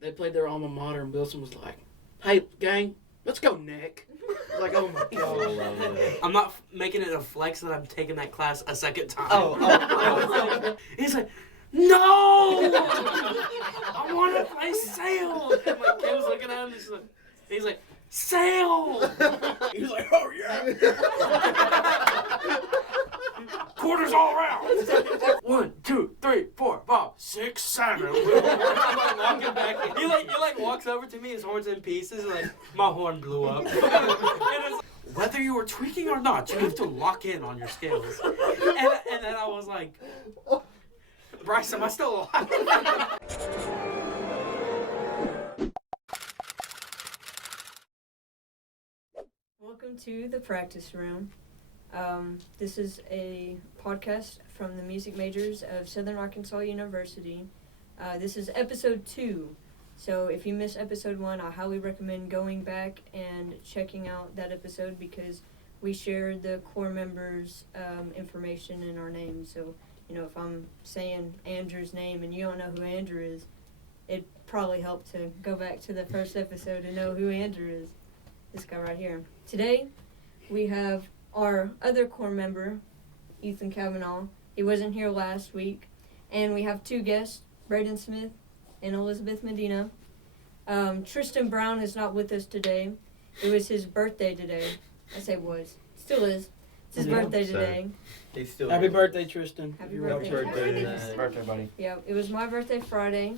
they played their alma mater, and Wilson was like, "Hey, gang, let's go, Nick." Like, oh my god. I'm not making it a flex that I'm taking that class a second time. He's like, no! I want to play sail! And my kid was looking at him, he's like, sail! He's like, oh yeah. Quarters all around! 1, 2, 3, 4, 5, 6, 7. Walking back. He walks over to me, his horn's in pieces, and like, my horn blew up. And it's, whether you were tweaking or not, you have to lock in on your scales. And then I was like, Bryce, am I still alive? Welcome to the practice room. This is a podcast from the music majors of Southern Arkansas University. This is episode 2. So if you missed episode 1, I highly recommend going back and checking out that episode because we shared the core members' information and our names. So, if I'm saying Andrew's name and you don't know who Andrew is, it'd probably help to go back to the first episode and know who Andrew is. This guy right here. Today, we have our other core member, Ethan Kavanaugh. He wasn't here last week. And we have 2 guests, Breydan Smith and Elizabeth Medina. Tristan Brown is not with us today. It was his birthday today. I say was. Still is. It's his birthday today. He's still Happy birthday, Tristan. Happy birthday. birthday. Birthday, buddy. Yeah, it was my birthday Friday.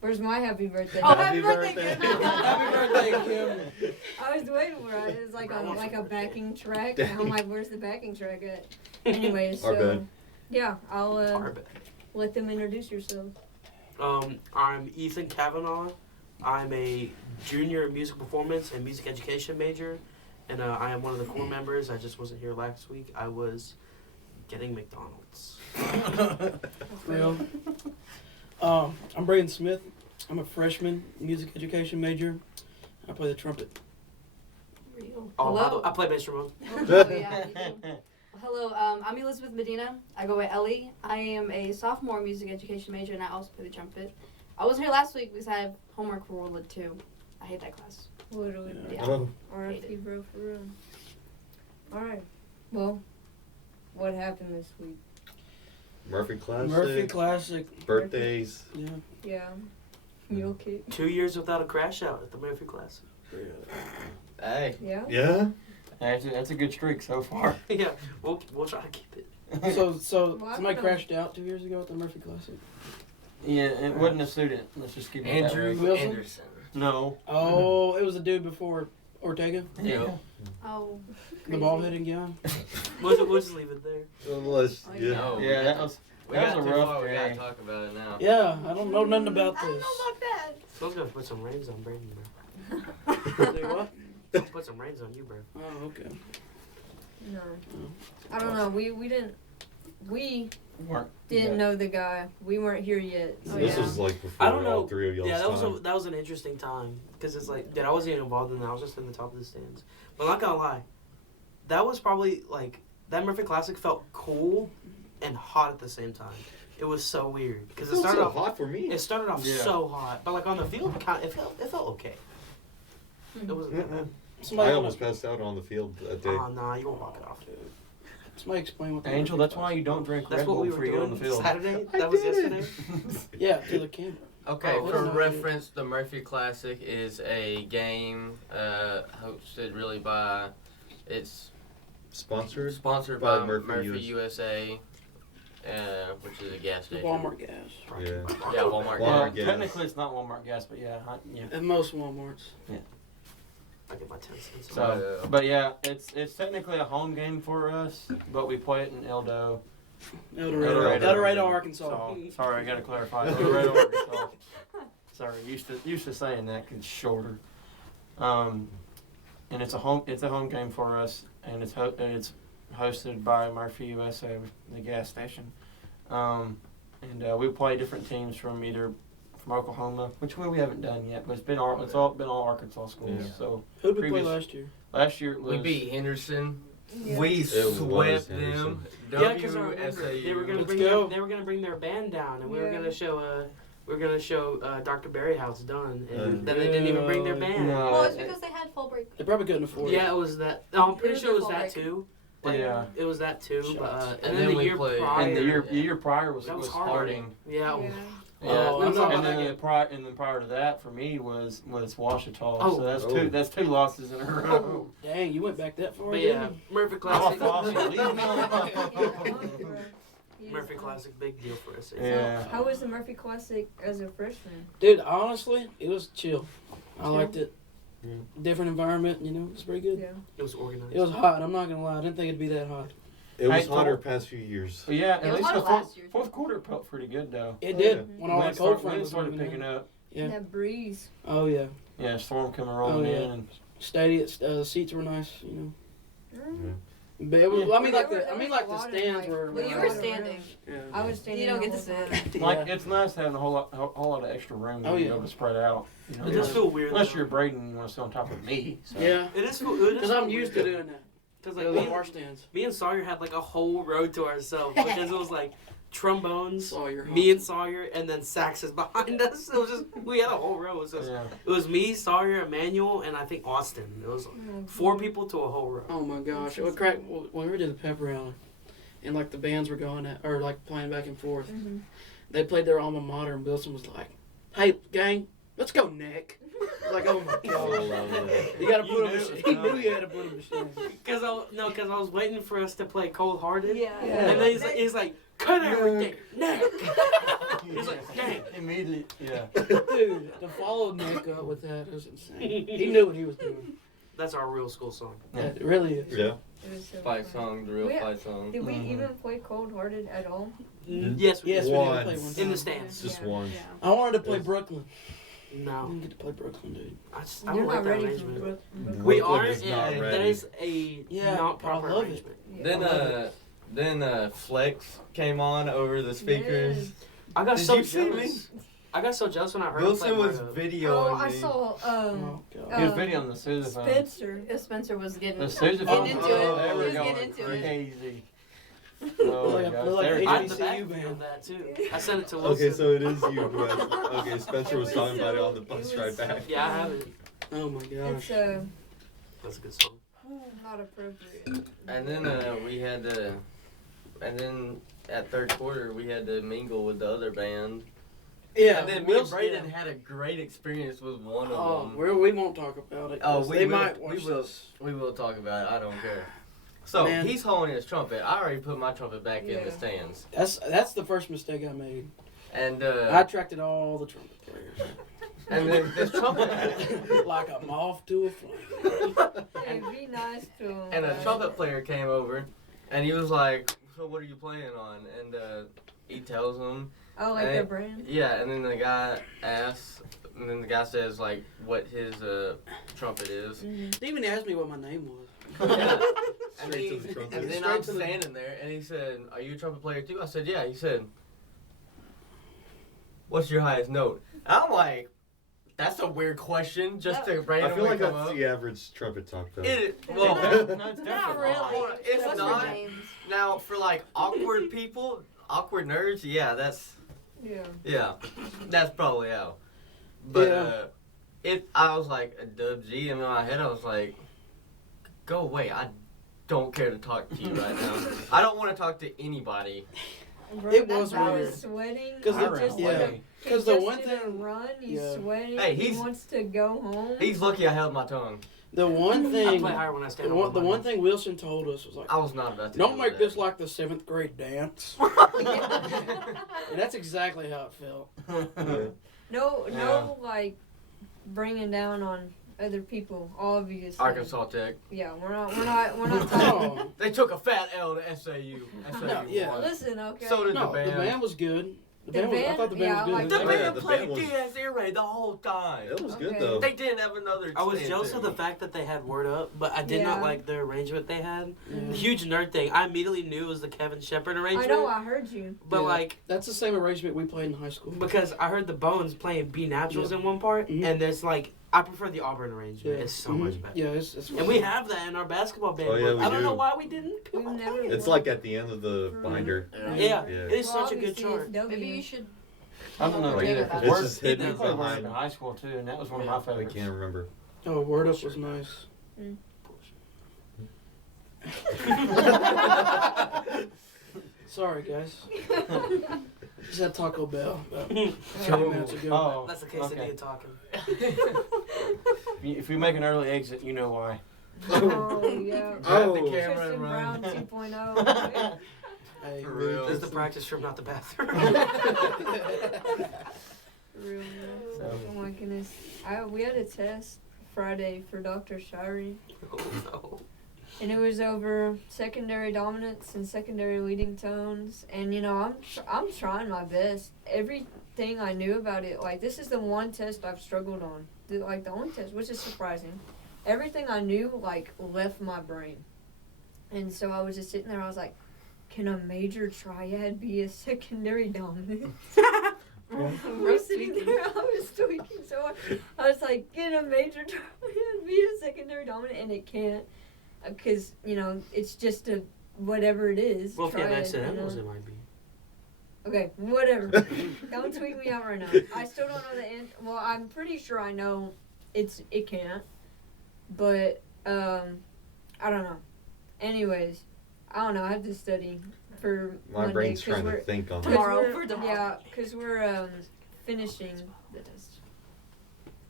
Where's my happy birthday? Oh, happy birthday, Kim. Happy birthday, Kim. I was waiting for it. It was like a backing track. And I'm like, where's the backing track at? Anyways, so yeah, I'll let them introduce yourselves. I'm Ethan Kavanaugh. I'm a junior music performance and music education major, and I am one of the core members. I just wasn't here last week. I was getting McDonald's. Real. I'm Breydan Smith. I'm a freshman music education major. I play the trumpet. Real. Oh, Hello. I play bass trombone. Oh, yeah, you do. Hello, I'm Elizabeth Medina. I go by Ellie. I am a sophomore music education major, and I also play the trumpet. I wasn't here last week because I have homework for World War II. I hate that class. Literally. Yeah. RFP, bro, for real. Alright. Well, what happened this week? Murphy Classic. Birthdays. Yeah. Yeah. Mule kick. 2 years without a crash out at the Murphy Classic. Hey. Yeah? Yeah? That's a good streak so far. Yeah, we'll try to keep it. So Well, I somebody don't know. crashed out 2 years ago at the Murphy Classic. Yeah, it wasn't a student. Let's just keep it Andrew that way. Wilson? Anderson. No. Oh, it was a dude before Ortega, Yeah. Oh, the ball-headed guy. We'll just leave it there. Unless, Oh, yeah. no. Yeah, that was We a got too rough far. We gotta day. talk about it now. Yeah, I don't know nothing about this. that. Someone's gonna put some reins on Brayden, bro. Say what? Someone put some reins on you, bro. Oh, okay. No. I don't know. We Weren't- didn't know the guy. We weren't here yet. So This yeah. was like before I don't know. all 3 of y'all's Yeah, time. that was an interesting time because it's like, dude, I wasn't even involved in that. I was just in the top of the stands. But I'm not gonna lie, that was probably like that Murphy Classic felt cool and hot at the same time. It was so weird because it It started so off hot for me. It started off Yeah. so hot, but like on the field, it felt okay. It wasn't that bad. Somebody I almost passed out on the field that day. Oh, nah, you won't walk it off. Somebody explain what the Angel, Murphy that's why you don't drink That's Red what Bull we were before you get on doing the field. Saturday. I That was did it. yesterday. Yeah, to the camera. Okay, Oh, for no. reference, the Murphy Classic is a game hosted really by, it's Sponsored? sponsored By by Murphy Murphy USA, which is a gas The station. Walmart gas. Yeah. Yeah, Walmart. Well, Walmart gas. technically it's not Walmart gas, but yeah. At most Walmarts. I get my 10 cents. So, but yeah, it's technically a home game for us, but we play it in Eldo. El Dorado, Arkansas. So, sorry, I gotta clarify. El Dorado, Arkansas. Sorry, used to saying that 'cause it's shorter. And it's a home game for us, and it's hosted by Murphy USA, the gas station. And we play different teams from Oklahoma, which we haven't done yet, but it's all been all Arkansas schools. Yeah. So Who did we play previous- last year? last year it was We beat Henderson Yeah. We It was swept Henderson. them. Yeah, because I remember they were gonna Let's bring go. they were gonna bring their band down, and we were Yeah. gonna show Dr. Berryhouse done, and then they didn't even bring their band. No. Well, it's because they had fall break. They probably couldn't afford it. Yeah, it was that. No, I'm pretty was sure it was full that break. too. Yeah. It was that too. But, Shots. and And then then the we year played- prior. And the year prior was That was Harding. Yeah. Yeah. Yeah, Oh, I'm talking and about then prior to that for me was Washita. Oh. So Oh. that's two losses in a row. Dang, you went back that far? But didn't yeah, you? Murphy I'm a Classic. fossil. Leave me alone. Murphy Classic, big deal for us. Yeah. How was the Murphy Classic as a freshman? Dude, honestly, it was chill. I Chill? liked it. Yeah. Different environment, you know, it's pretty good. Yeah. It was organized. It was hot. I'm not gonna lie. I didn't think it'd be that hot. It was Hey, hotter Cole. past few years. But yeah, It at was least the hotter last year, too. fourth quarter felt pretty good though. It Oh, did. yeah. When all When that it cold started, front was started moving picking in. up. Yeah. That breeze. Oh yeah. Yeah, storm coming rolling Oh, yeah. in. And Stadium seats were nice, you know. Mm. But it was, I mean, like There the was like a the lot of, stands like- were. Well, you Yeah. were standing. Yeah. I was standing. You don't the get to whole sit. time. like Yeah. it's nice having a whole lot of extra room Oh, to be yeah. able to spread out. You know, It does feel weird. unless though. you're Breydan, you want to sit on top of me. So. Yeah. It is feel. It is Because feel I'm used to weird. doing that. Because Like like the bar stands. me and Sawyer had like a whole row to ourselves because it was like trombones, Sawyer. me and Sawyer, and then saxes behind us. It was just we had a whole row. Yeah. It was me, Sawyer, Emmanuel, and I think Austin. It was Oh, 4 people to a whole row. Oh my gosh! It would crack when we were doing the pep rally, and like the bands were going at or like playing back and forth. Mhm. They played their alma mater, and Wilson was like, "Hey, gang, let's go, Nick." Like, oh my gosh! You gotta You put knew him. it was He knew coming. you had to put him machine. Because I was waiting for us to play Cold Hearted. Yeah. And then he's like, cut everything, Nick. He's like, dang. Immediately. Yeah. Dude, to follow Nick up with that was insane. He knew what he was doing. That's our real school song. Yeah. It really is. Yeah. It was so Fight fun. song, the real We- fight song. Did we Mhm. even play Cold Hearted at all? Yes, we Yes, did. we did Once. play one In time. the stands. Just Yeah. one. I wanted to play Yes. Brooklyn. I No, didn't get to play Brooklyn, dude. I You're don't like not that ready for arrangement. Brooklyn. We Brooklyn aren't, is not and ready. that is a Yeah, not but I proper love it. arrangement. Yeah. Then Flex came on over the speakers. Yes. I got Did so you see jealous. I got so jealous when I heard Wilson him play was Word Up. Oh, videoing I me. saw Oh god. He was Uh, videoing the sousaphone. Spencer. Spencer was getting The getting sousaphone. into Oh, it. They He were was going getting into it. crazy. Oh Like my a- gosh. like They're- a- I in the HBCU back band. feel that too. I sent it to Wilson. Okay, so it is you who has. Okay, Spencer was It was talking about it so- on the bus it ride was so back. Yeah, I have it. Oh my It's gosh. That's a good song. not appropriate. And then we had to, and then at third quarter we had to mingle with the other band. Yeah. And then me and Wilson- Breydan yeah. had a great experience with one of Oh, them. we won't talk about it. Oh, 'cause we they will- might we watch will. this. We will talk about it. I don't care. So Man. he's holding his trumpet. I already put my trumpet back in Yeah. the stands. That's the first mistake I made. And I attracted all the trumpet players. and then this trumpet Like a moth to a flame. Hey, be nice to him. and a guys. trumpet player came over, and he was like, "So what are you playing on?" And he tells him, Oh, like Hey. their brand. yeah. And then the guy asks, and then the guy says like what his trumpet is. Mhm. They even asked me what my name was. Yeah. And, Straight he, to the trumpet. and then Straight I'm to the- standing there, and he said, "Are you a trumpet player too?" I said, "Yeah." He said, "What's your highest note?" I'm like, "That's a weird question, just to I randomly feel like come that's up." the average trumpet talk though. Well, Not different. really. It's What's not. for James? Now for like awkward people, awkward nerds, yeah, that's probably out. But Yeah. I was like a dub G, and in my head I was like, "Go away! I don't care to talk to you right now. I don't want to talk to anybody." Bro, It that was guy weird. was sweating. 'Cause He the- just yeah. didn't- he 'Cause the just one didn't thing- run. He's yeah. sweating. Hey, he he's- wants to go home. He's lucky I held my tongue. The one I thing, play higher when I stand the on one my thing Wilson told us was like, I was not about to. don't do make that. this like the 7th grade dance. And that's exactly how it felt. No, like bringing down on other people. Obviously. Arkansas Tech. Yeah, we're not talking. Oh, They took a fat L to SAU. SAU yeah. won. Listen, okay. So did no, the the band. band was good. The I band- thought the band yeah, I was like good. The the band Yeah, the played band was- Diaz Irae the whole time. It was good Okay. though. They didn't have another. I was stand jealous of thing. the fact that they had Word Up, but I did Yeah. not like the arrangement they had. Yeah. Huge nerd thing. I immediately knew it was the Kevin Shepard I arrangement. know. I heard you. But Yeah. like, That's the same arrangement we played in high school. because I heard the Bones playing B Naturals in one part, Mhm. and there's like I prefer the Auburn arrangement. It's so much better. Yeah, it's And we have that in our basketball band. Oh, yeah, we I don't do. know why we didn't. We've never. It's like at the end of the binder. Yeah, Yeah. it is Well, such a good obviously chart. it's W. Maybe you should. I don't know Okay, either. with 'cause that. It's Word- just hidden we played Word behind. in high school too, and that was one of Yeah. my I favorites. can't remember. Oh, Word Up was nice. Sorry, guys. Just had Taco Bell about 20 minutes ago. Oh, That's the quesadilla okay. talking. If we make an early exit, you know why. Oh yeah. Grab the Oh. camera Tristan and Brown run. 2.0. Hey, For real. This is the practice room, not the bathroom. Real. So- Oh my goodness. We had a test Friday for Dr. Shirey, Oh no. and it was over secondary dominance and secondary leading tones. And you know, I'm trying my best. Everything I knew about it, like this is the one test I've struggled on. Like the only test, which is surprising. Everything I knew like left my brain, and so I was just sitting there. I was like, can a major triad be a secondary dominant? I was sitting there, I was tweaking so hard. I was like, can a major triad be a secondary dominant? And it can't, because, you know, it's just a whatever it is. Well, if you have triad, accidentals, you know? it might be. Okay, whatever. Don't tweak me out right now. I still don't know the answer. Well, I'm pretty sure I know it can't, but I don't know. Anyways, I don't know. I have to study for My Monday, brain's 'cause trying to we're- think on Tomorrow. that. For tomorrow. Yeah, because we're finishing the test.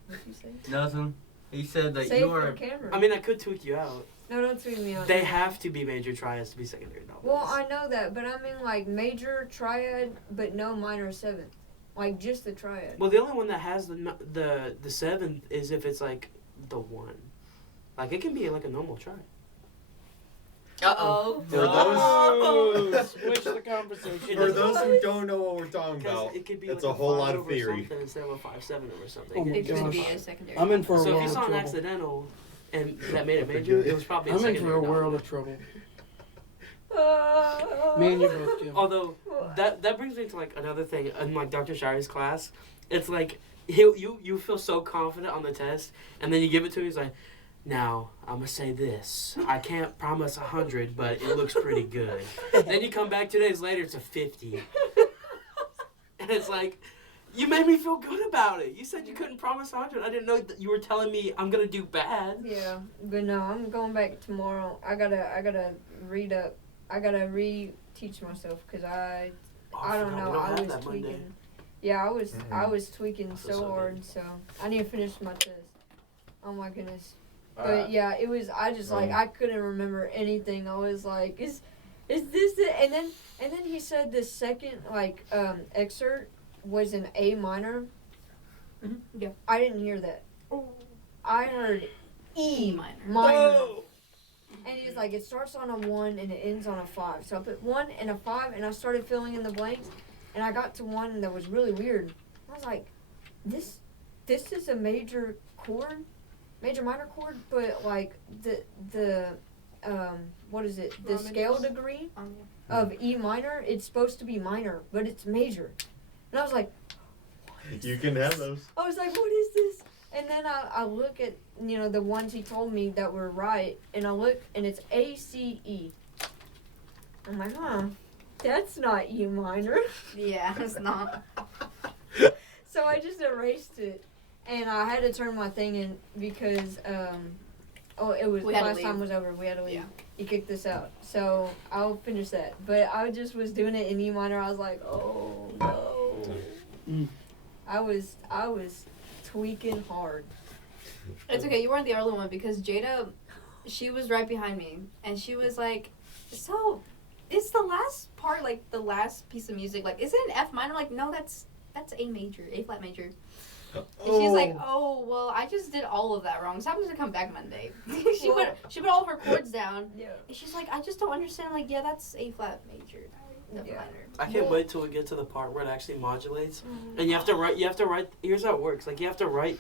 What'd you say? Nothing. He said that Say you it for are. the camera. I mean, I could tweak you out. No, don't tweet me out. They have to be major triads to be secondary dominance. Well, I know that, but I mean like major triad, but no minor seventh. Like just the triad. Well, the only one that has the seventh is if it's like the one. Like it can be like a normal triad. Uh-oh. For those, Oh, switch the conversation. for those who don't know what we're talking Because about, it could be it's like a whole 5 lot of over theory. something instead of a 5/7 over something. Oh my It could be gosh. a secondary. I'm in for a So if world you of saw an trouble. accidental and that made it major, it was probably a I'm in secondary for a dominance. world of trouble. Oh. Me and you both, Kim. Although that brings me to like another thing in like Dr. Shire's class. It's like you feel so confident on the test, and then you give it to him. He's like, "Now I'm gonna say this. I can't promise 100, but it looks pretty good." Then you come back 2 days later, it's a 50, and it's like, you made me feel good about it. You said you couldn't promise 100. I didn't know that you were telling me I'm gonna do bad. Yeah, but no, I'm going back tomorrow. I gotta read up. I gotta re-teach myself because I don't forgot know. we don't I have was that Monday. tweaking. Yeah, I was tweaking I feel so so hard. So I need to finish my test. Oh my goodness. Uh, But yeah, it was. I just like I couldn't remember anything. I was like, is this it? And then he said the second like excerpt was an A minor. Mhm. Yeah. I didn't hear that. I heard E E minor. minor. And he's like, it starts on a 1 and it ends on a 5. So I put 1 and a 5 and I started filling in the blanks. And I got to one that was really weird. I was like, this is a major chord, major minor chord, but like the what is it? The Romanes? scale degree Um, of E minor, it's supposed to be minor, but it's major. And I was like, You can have those. I was like, what is this? And then I look at, you know, the ones he told me that were right, and I look, and it's A, C, E. I'm like, that's not E minor. yeah, it's not. So I just erased it, and I had to turn my thing in because, it was, We had to last time leave. was over, we had to leave. Yeah. He kicked us out. So I'll finish that. But I just was doing it in E minor, I was like, oh no. Mm. I was tweaking hard. It's okay, you weren't the only one because Jada, she was right behind me, and she was like, so, is the last part, like, the last piece of music, like, is it an F minor? Like, no, that's A major, A flat major. And she's like, oh, well, I just did all of that wrong, so I'm just gonna come back Monday. she put all of her chords down, Yeah. and she's like, I just don't understand, like, yeah, that's A flat major, F Yeah. minor. I can't wait till we get to the part where it actually modulates, and you have to write. Here's how it works. Like you have to write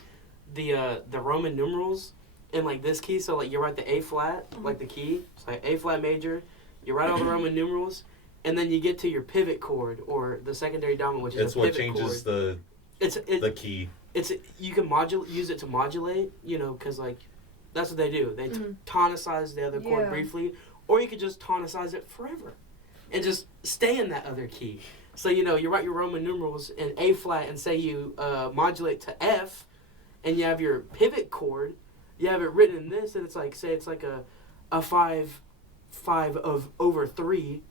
the Roman numerals in like this key. So like you write the A flat, like the key. It's like A flat major. You write all the Roman numerals, and then you get to your pivot chord or the secondary dominant, which is It's a what pivot changes chord. the key. You can use it to modulate, because like that's what they do. They tonicize the other chord briefly, or you could just tonicize it forever, and just stay in that other key. So you write your Roman numerals in A flat, and say you modulate to F, and you have your pivot chord. You have it written in this, and it's like a 5 of over 3.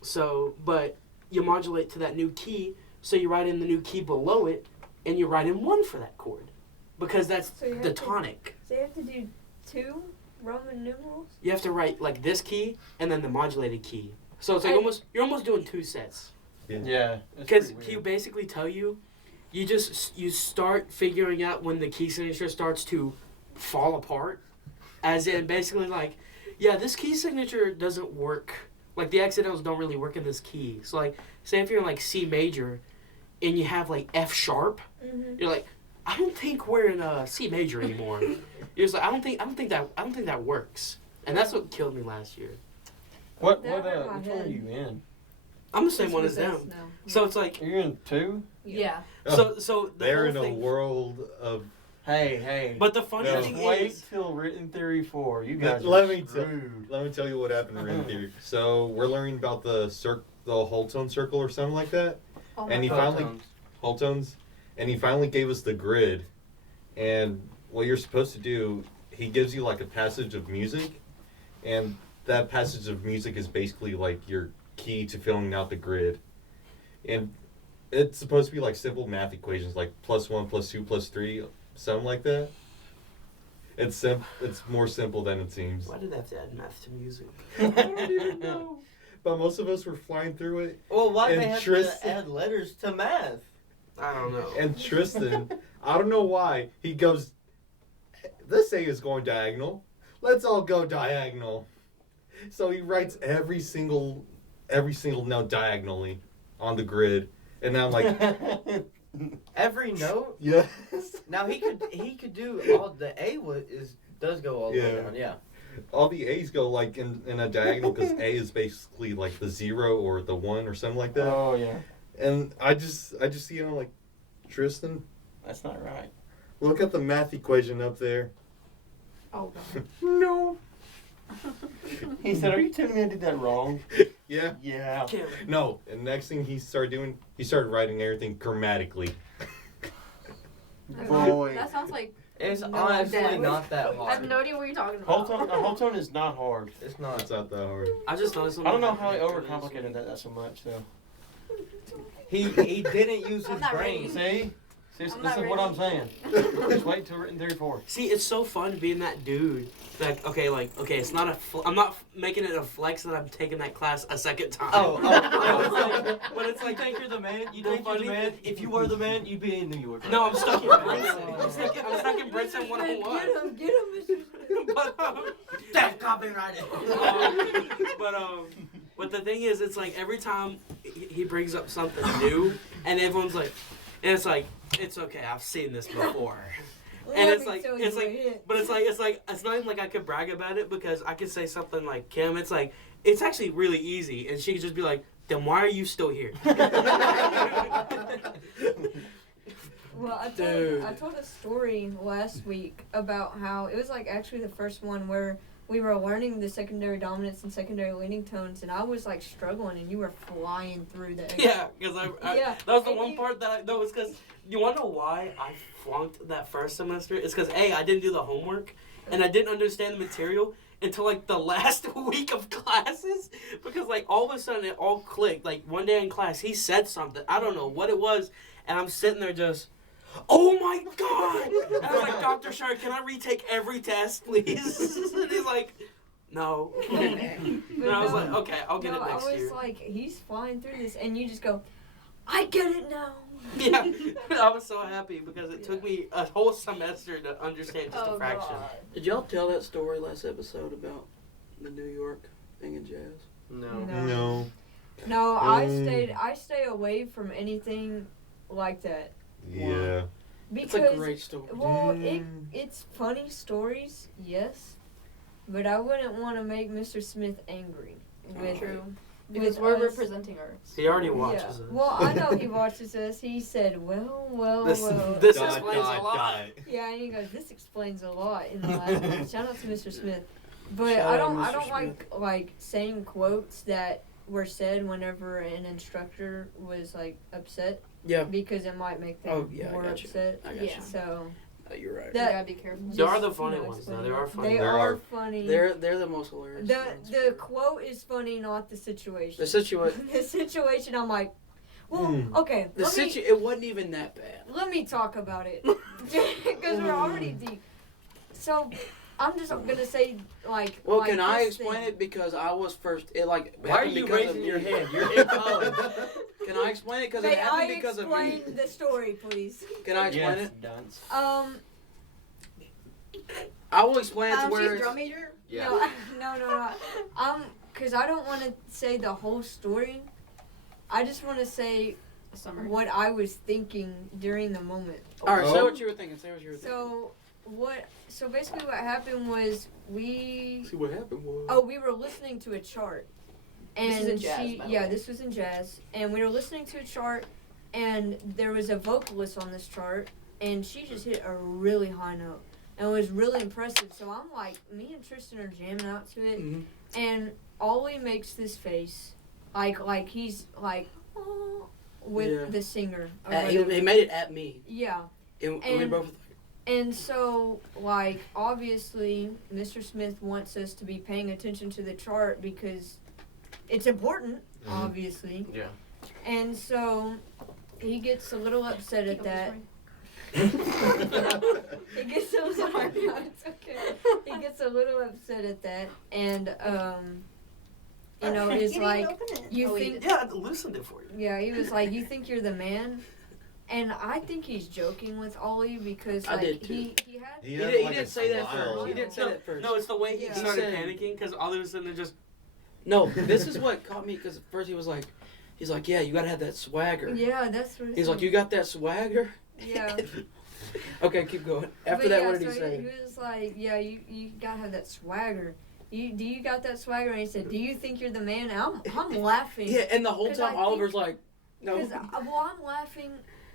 So, but you modulate to that new key, so you write in the new key below it, and you write in 1 for that chord, because that's the tonic. So you have to do 2 Roman numerals? You have to write like this key and then the modulated key. So it's like you're almost doing 2 sets. Yeah. Because he basically tell you start figuring out when the key signature starts to fall apart, as in basically like, this key signature doesn't work. Like the accidentals don't really work in this key. So like, say if you're in like C major, and you have like F sharp, you're like, I don't think we're in C major anymore. You're just like, I don't think that works. And that's what killed me last year. Which one are you in? I'm the same one as them. No. So it's like, You're in 2? Yeah. So They're in whole a thing, world of. Hey. But the funny No. thing Wait is, till written theory 4. You guys Let are me screwed. Let me tell you what happened in Ren Theory. So we're learning about the whole tone circle or something like that. Oh And he my finally whole tones, and he finally gave us the grid. And what you're supposed to do, he gives you like a passage of music, and that passage of music is basically like your key to filling out the grid. And it's supposed to be like simple math equations, like +1 +2 +3, something like that. It's more simple than it seems. why did they have to add math to music? I don't even know. But most of us were flying through it. Well, why do And they have Tristan- to add letters to math? I don't know. And Tristan, I don't know why, he goes, this A is going diagonal. Let's all go diagonal. So he writes every single note diagonally on the grid. And I'm like, Every note. yes. Now he could do all the A does go all the way Yeah. down. Yeah. All the A's go like in a diagonal because A is basically like the 0 or the 1 or something like that. Oh, yeah. And I just see him like, Tristan, That's not right. look at the math equation up there. Oh god. No. He said, are you telling me I did that wrong? Yeah. Yeah. No. And next thing he started writing everything grammatically. Boy. That sounds like It's No, honestly Dad. not that I have hard. no idea what you're talking Whole about. tone is not hard. It's not. It's not that hard. I just noticed. I don't know how he overcomplicated that so much, though. He didn't use I'm his not brain. ready. See? This I'm is not what I'm ready. saying. Just wait till written theory 4. See, it's so fun being that dude. Okay, it's not I'm not making it a flex that I'm taking that class a second time. But it's like, think you're the man. You the think you're the funny man. thing- If you were the man, you'd be in New York. no, I'm stuck in Brinson. I'm stuck in Brinson Get 101. him, Mr. Smith. But, copyrighted. but the thing is, it's like every time he brings up something new, and everyone's like, and it's like, it's okay, I've seen this before. And Let it's me like, tell you it's what like, it is. but it's not even like I could brag about it because I could say something like, Kim, it's like, it's actually really easy. And she could just be like, then why are you still here? Well, Dude. I told a story last week about how it was like actually the first one where we were learning the secondary dominance and secondary leading tones, and I was like struggling, and you were flying through the. Yeah, because Yeah, that was the and one you- part that I know. It's because you want to know why I flunked that first semester? It's because I didn't do the homework, and I didn't understand the material until like the last week of classes. Because like all of a sudden it all clicked. Like one day in class he said something, I don't know what it was, and I'm sitting there just, oh my god! And I was like, Dr. Shark, can I retake every test, please? And he's like, no. And I was like, okay, I'll get it next I was year. like, he's flying through this, and you just go, I get it now. Yeah, I was so happy because it took me a whole semester to understand just a fraction. God. Did y'all tell that story last episode about the New York thing in jazz? No. No. No, I stay away from anything like that. Yeah. Because It's a great story. well, it's funny stories, yes, but I wouldn't want to make Mr. Smith angry with True. Because with we're us. representing her. He already watches us. Well, I know he watches us. He said, well. This Dot, explains dot, a lot. dot. Yeah, and he goes, this explains a lot in the last one. Shout out to Mr. Smith. But Shout I out don't Mr. like saying quotes that were said whenever an instructor was like upset Yeah. because it might make them Oh, yeah, I more got you. upset. I got Yeah. you. So You're right. You that gotta be careful. There are the just, funny you know, ones, though. explain There it. are funny They There are are. funny. They're the most hilarious. ones, The for- quote is funny, not the situation. the situation. The situation, I'm like, well, Hmm. okay. It wasn't even that bad. Let me talk about it because we're already deep. So I'm just gonna say like. Well, like can I this explain thing. it because I was first? It like Why are happened you because of raising me. your hand? You're in college. Can I explain it? Because it May happened I because of me. explain the story, please? Can I explain Yes, it? dunce. I will explain it to She's where a it's, drum major. Yeah. No. Cause I don't want to say the whole story. I just want to say A summer. what I was thinking during the moment. all right. Say Oh. what you were thinking. Say what you were thinking. So basically, what happened was See what happened was. we were listening to a chart, and This is in jazz, by the way. this was in jazz, and we were listening to a chart, and there was a vocalist on this chart, and she just hit a really high note, and it was really impressive. So I'm like, me and Tristan are jamming out to it, Mhm. and Ollie makes this face, like he's like, oh, with Yeah. the singer. or He whatever. made it at me, Yeah. and we And- both. And so, like, obviously, Mr. Smith wants us to be paying attention to the chart because it's important, Mhm. obviously. Yeah. And so, he gets a little upset at that. He gets a little, no, it's okay. He gets a little upset at that, and you know, is like, you Oh, he think, did. Yeah, I loosened it for you. yeah, he was like, you think you're the man. And I think he's joking with Ollie because I like did, too. he had He He, had, did, like, he a didn't say that smile. first. He didn't say No, that first. No, it's the way he Yeah. started He said- panicking because all of a sudden it just. No, this is what caught me because first he's like, yeah, you gotta have that swagger. Yeah, that's what He's like, you got that swagger. Yeah. Okay, keep going. After But that, yeah, what did he so say? He was like, yeah, you gotta have that swagger. Do you got that swagger? And he said, do you think you're the man? And I'm laughing. Yeah, and the whole 'Cause time I Oliver's like, no. Because I'm laughing,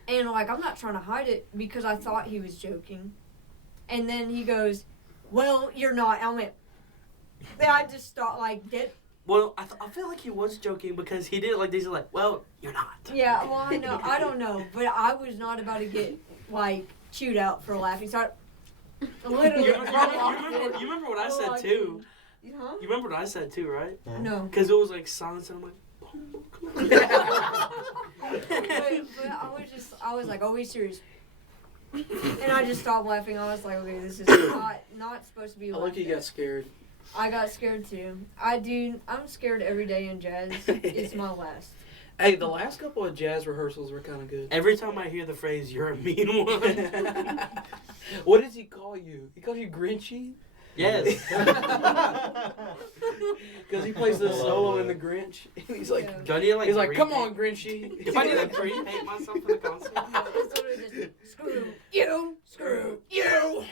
and like I'm not trying to hide it because I thought he was joking, and then he goes, "Well, you're not." I went. Then I just thought like get. Well, I feel like he was joking because he did it like this. Like, well, you're not. Yeah, well I know I don't know, but I was not about to get like chewed out for laughing. So I literally. You remember what I said too? Huh? You remember what I said too, right? No. Because it was like silence, and I'm like. But I was like, oh, he's serious. And I just stopped laughing. I was like, okay, this is not supposed to be. I like he got scared. I got scared too. I'm scared every day in jazz. It's my last. Hey, the last couple of jazz rehearsals were kind of good. Every time I hear the phrase "you're a mean one," What does he call you? He calls you Grinchy? yes. Because he plays the solo in the Grinch. And he's like, Yeah. Do I need to, like? he's like, come repaint- on, Grinchy. If I need to green paint myself for the concert. No, it's literally just screw you.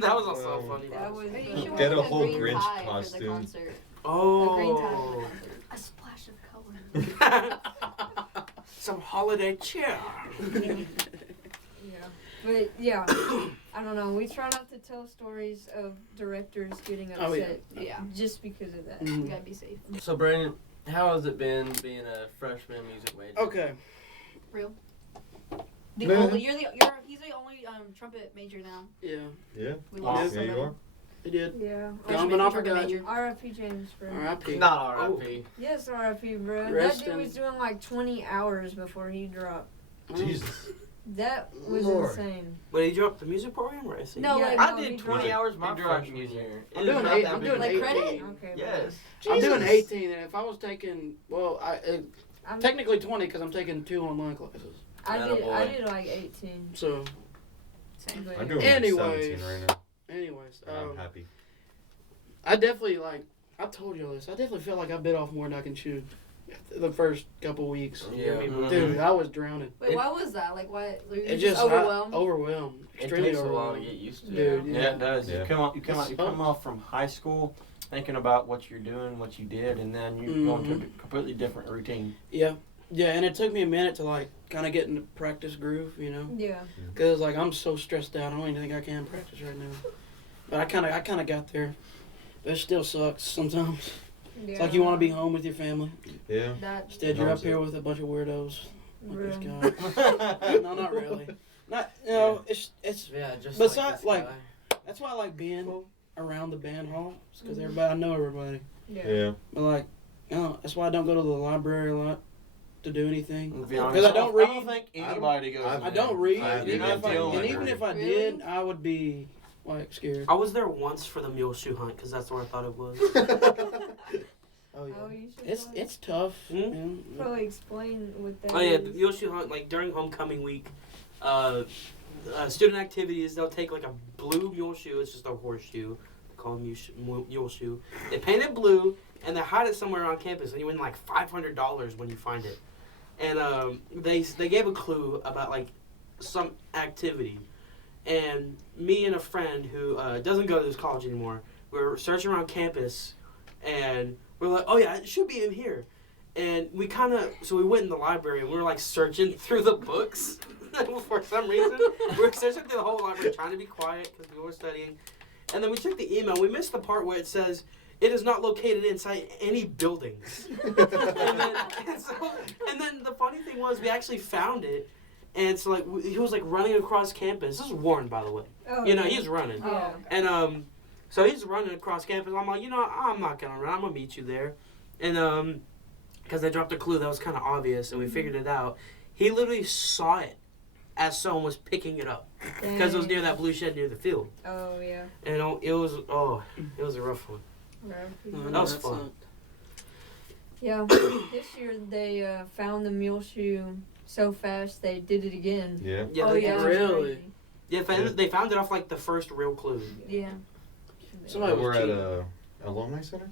That was also funny. That was You should Get wear, a like, whole green Grinch tie for the costume. concert. Oh. A green tie for the concert. A splash of color. Some holiday cheer. Yeah, but yeah, I don't know. We try not to tell stories of directors getting upset Oh, yeah. Yeah. just because of that. You Mhm. gotta be safe. So Brandon, how has it been being a freshman music major? Okay. Real. Yeah. He's the only trumpet major now. Yeah, Yeah. We Oh, lost Yeah, somebody. you are. he did. Yeah. Gone, but not Trumpet forgotten. major. R.I.P. James, bro. R.I.P. Not R.I.P. Yes, R.I.P. bro. Rest That dude in- was doing like 20 hours before he dropped. Jesus. That was Lord. insane. But he dropped the music program, right? See? No, Yeah, like no, I he did dropped- 20 hours my He dropped freshman music. year. I'm It doing is not eight. that I'm big doing of a Like deal. credit? Okay. Yes. I'm doing Jesus. 18, and if I was taking, well, I'm, technically 20 because I'm taking 2 online classes. I Attaboy. did like 18. So, Same. But I'm doing Anyways. like 17 right now. anyways, And I'm happy. I definitely I told you all this. I definitely feel like I bit off more than I can chew. The first couple weeks. Yeah. Dude, I was drowning. Wait, why was that? Like, why? Were you It just just overwhelmed? overwhelmed. It Extremely takes a while to overwhelmed. get used to. Dude, Yeah. Yeah, it does. Yeah. You come off from high school thinking about what you're doing, what you did, and then you go into a completely different routine. Yeah, and it took me a minute to like kind of get in the practice groove, you know, Yeah. because like I'm so stressed out. I don't even think I can practice right now. But I kind of got there. But it still sucks sometimes. Yeah. It's like you want to be home with your family. Yeah. That. Instead, you're up here with a bunch of weirdos. Like this Really? guy. No, not really. Not, you know, it's. Yeah, just Besides, like, like- this guy. That's why I like being around the band hall, because I know everybody. Yeah. Yeah. But like, you know, that's why I don't go to the library a lot to do anything. To be honest, Because I don't read. I don't think anybody goes. I I don't read. I And even, haven't if I, been to the and even if I library. did, I would be like scared. I was there once for the mule shoe hunt because that's where I thought it was. Oh Oh, you should It's tough. Hmm? Man. probably explain what that Oh yeah, the is. mule shoe hunt, like during homecoming week, student activities, they'll take like a blue mule shoe. It's just a horseshoe. They call it mule shoe. They paint it blue and they hide it somewhere on campus, and you win like $500 when you find it. And they gave a clue about like some activity, and me and a friend who doesn't go to this college anymore, we were searching around campus, and we're like, oh yeah, it should be in here. And we so we went in the library and we were like searching through the books for some reason. We were searching through the whole library trying to be quiet because we were studying. And then we checked the email. We missed the part where it says, it is not located inside any buildings. and then the funny thing was we actually found it. And so like he was like running across campus. This is Warren, by the way. Oh, You know, yeah. he's running. Yeah. And so he's running across campus. I'm like, you know, I'm not gonna run. I'm gonna meet you there. And because they dropped a clue that was kind of obvious, and we figured it out. He literally saw it as someone was picking it up because it was near that blue shed near the field. Oh yeah. And it was a rough one. Right. That was fun. Yeah. This year they found the mule shoe so fast they did it again. Yeah. Yeah, Oh they, yeah. did. it was Really? crazy. yeah, they found it off like the first real clue. Yeah. Somebody We're was at cheating. alumni center.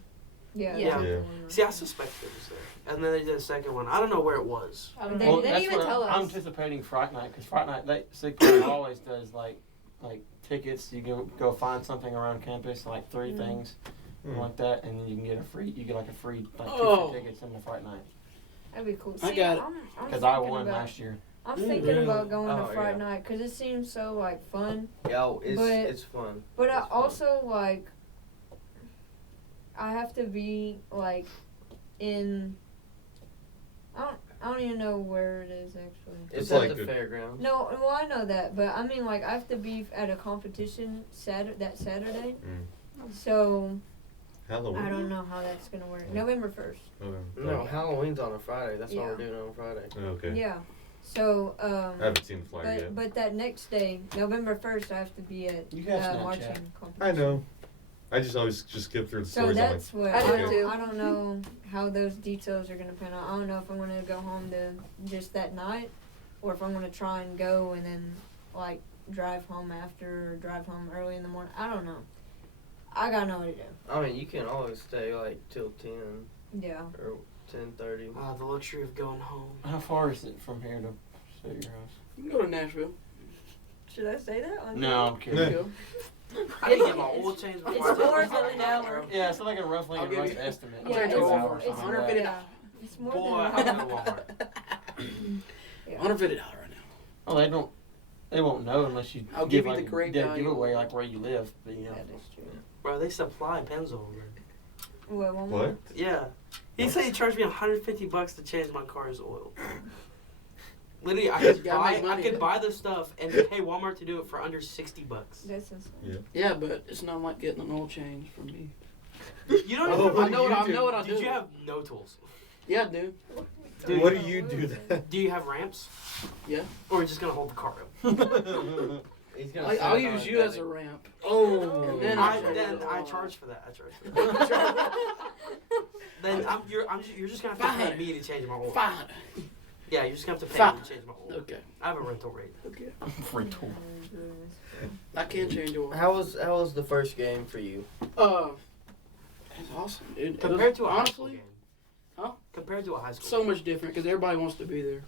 Yeah. Yeah. Yeah. See, I suspect it was there, and then they did a second one. I don't know where it was. I don't They- know. Well, didn't that's even what tell I'm us. anticipating Fright Night, because Fright Night, Sigma always does like tickets. You go find something around campus, like three things, like that, and then you get like a free like Oh. 2 free tickets in the Fright Night. That'd be cool. I See, got it. I'm Because I thinking won about- last year. I'm Mm, thinking really? about going to Oh, Friday yeah. night because it seems so like fun. Yeah, But- it's fun. But I It's fun. also like I have to be like in. I don't even know where it is actually. It's It's at like the the- fairgrounds. No, well I know that, but I mean like I have to be at a competition that Saturday. So Halloween. I don't know how that's gonna work. November 1st. Okay. No, Halloween's on a Friday. That's Yeah. what we're doing on Friday. Okay. Yeah. So I haven't seen the flyer yet. but that next day, November 1st, I have to be at You have Snapchat. marching competition. I know. I just always skip through the So stories. I'm like, that's what I do too. I don't know how those details are gonna pan out. I don't know if I'm gonna go home to just that night, or if I'm gonna try and go and then like drive home after or drive home early in the morning. I don't know. I gotta know what to do. I mean, you can always stay like till 10 Yeah. or 10:30. The luxury of going home. How far is it from here to your house? You can go to Nashville. Should I say that? No, I'm You kidding. can go. I didn't get my oil changed before. It's more than an hour. Yeah, so like a roughly I'll give rough you- estimate. I'll Yeah, take it's, you 2 over. hours, it's something more like than that. yeah. It's more Boy, than I an have to hour. go Walmart. Yeah. $150 right now. Oh, they won't know unless you I'll give give you like the great a value. giveaway like where you live. But you know, That is true. Bro, they supply Pennzoil. What? One what? Yeah. He said he charged me $150 to change my car's oil. Literally, I You could gotta make buy money. the stuff and pay Walmart to do it for under $60. That's insane. Yeah, but it's not like getting an oil change from me. You don't Oh, even what I know do you do? what I Did do. you have no tools? Yeah, dude. Dude, What do you do that? Do you have ramps? Yeah. Or are you just gonna hold the car up? He's gonna I'll sit on use it, you as doesn't a he? ramp. Oh. And then I charge for that. Then you're just gonna have to pay Fine. me to change my oil. Fine. Yeah, you're just gonna have to pay Fine. me to change my oil. Okay. I have a rental rate. Okay. free tool. I can change oil. How was the first game for you? It's awesome, dude. Compared to a high school honestly, game. compared to a high school. So much different because everybody wants to be there.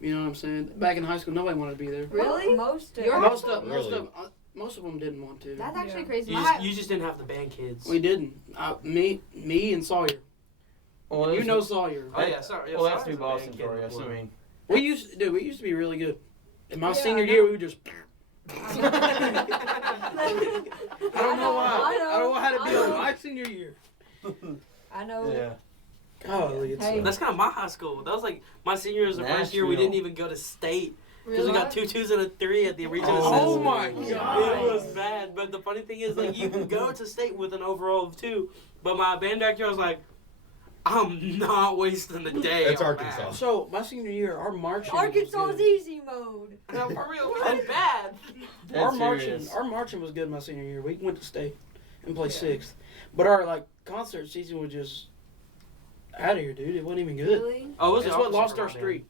You know what I'm saying? Back in high school, nobody wanted to be there. Really? Most of Your Most high of most of them didn't want to. That's actually Yeah. crazy. You just didn't have the band kids. We didn't. Me and Sawyer. Well, You there's- know Sawyer. Oh yeah, sorry. Yeah, well, that's Sarah's too a band Boston kid for you. So, before. I mean, We used to be really good. In my Yeah, senior I know. year, we would just. I I don't know why. I know, I don't know how to I deal with know. my senior year. I know. yeah. Golly, it's Hey. That's kind of my high school. That was like my senior year was the first year we Nashville. didn't even go to state because Really? we got 2 2s and a 3 at the regional Oh assessment. my It God. was bad, but the funny thing is, like, you can go to state with an overall of 2, but my band director was like, I'm not wasting the day. That's on Arkansas. that." So my senior year, our marching. Arkansas was is good. easy mode. No, for real, we did bad. Dead Our marching was good my senior year. We went to state and played Yeah. 6th, but our like concert season was just out of here, dude. It wasn't even good. Really? Oh, it was That's the what opposite lost for our my band. streak.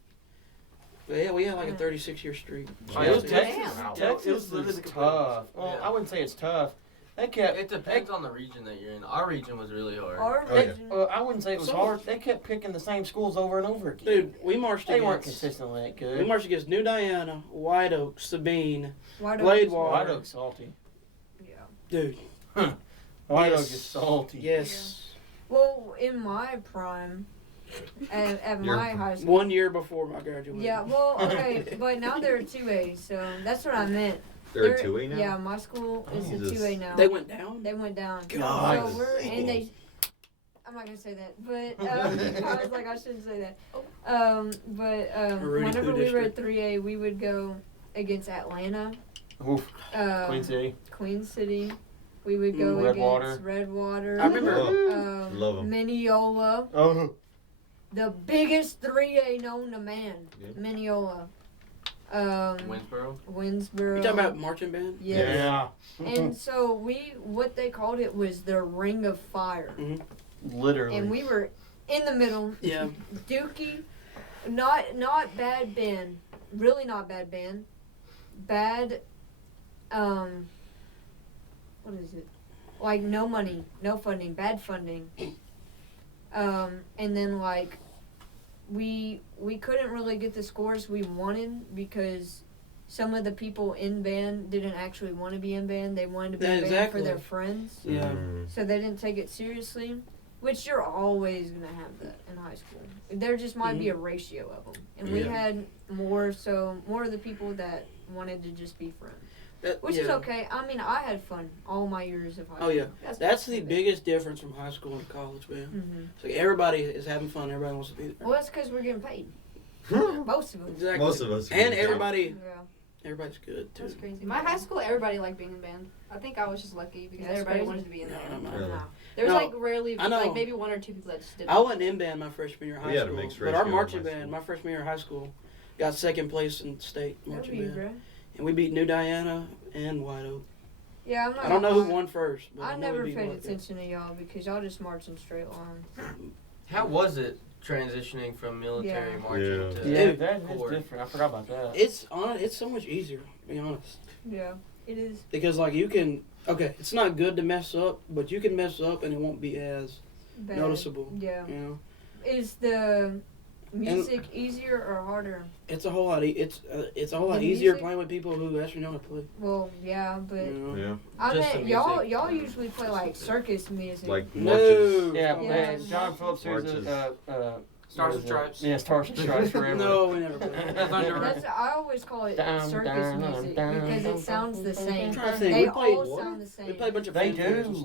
But yeah, we had like a 36-year streak. Oh, It was yeah. Texas. Damn. Texas It was literally is the tough. Well, Yeah. I wouldn't say it's tough. They kept. It depends on the region that you're in. Our region was really hard. Our Oh, yeah. region. I wouldn't say it was So- hard. They kept picking the same schools over and over again. Dude, we marched They weren't against. consistently that We good. marched against New Diana, White Oak, Sabine. White Oak Blade is- Wall. White Oak's salty. Yeah. Dude, White Yes. Oak is salty. yes. Well, in my prime, at Your- my high school. 1 year before my graduation. Yeah, well, okay, but now they're a 2A, so that's what I meant. They're a 2A now? Yeah, my school is a Jesus. 2A now. They went down. They went down. God. So we're and they. I'm not gonna say that, but I was like I shouldn't say that. Rudy Whenever Poo we were at district. 3A, we would go against Atlanta, Oof. Queen Queen City. City. We would go Redwater. against Redwater. I remember. Love 'em. Mineola, Oh. the biggest 3A known to man. Yeah. Mineola. Winsboro. Winsboro. You talking about marching band? Yes. And so what they called it was the Ring of Fire. Literally. And we were in the middle. Yeah. Dookie, not bad band, really not bad band. Bad, what is it? Like no money, no funding, bad funding. And then like we couldn't really get the scores we wanted because some of the people in band didn't actually want to be in band. They wanted to be Yeah, in band exactly. for their friends. Yeah. Mm. So they didn't take it seriously, which you're always going to have that in high school. There just might be a ratio of them. And we Yeah. had more of the people that wanted to just be friends, which yeah. is okay. I mean, I had fun all my years of high school. Oh yeah, that's the biggest difference from high school and college, man. Mm-hmm. It's like everybody is having fun. Everybody wants to be there. Well, that's because we're getting paid. Most of them. Exactly. Most of us. And everybody, Yeah. everybody's good too. That's crazy. My high school, everybody liked being in band. I think I was just lucky because That's everybody crazy. wanted to be in No, there. no, no. Really? Nah. There was No, like rarely, I know. like maybe 1 or 2 people that just didn't. I wasn't in band my freshman year of high We had a school, mixed but ratio our in marching my band, school. my freshman year of high school, got second place in state marching W, band, bruh. and we beat New Diana and White Oak. Yeah, I'm not. I don't know who gonna won first, but lie. I know we never beat paid White Oak. attention to y'all because y'all just march in straight line. How was it transitioning from military Yeah. marching Yeah. to Yeah, Dude, that is court? different. I forgot about that. It's so much easier, to be honest, Yeah, it is. because like you can. Okay, it's not good to mess up, but you can mess up and it won't be as Bad. noticeable. Yeah. You know, Is the music easier or harder? it's a whole lot. It's a whole lot The easier music? playing with people who actually know how to play. Well, yeah, but You know? Yeah. I Just mean, the y'all music. usually play like circus music. Like No. marches. Yeah, Yeah. man. John Phillips, who's Marches. Stars what and is it? Stripes. Yeah, Stars and Stripes forever. No, we never played. That's I always call it Dun, circus dun, music dun, because dun, it sounds the same. I'm trying to think. They We played. all sound the same. We played a bunch of They fanfares and do.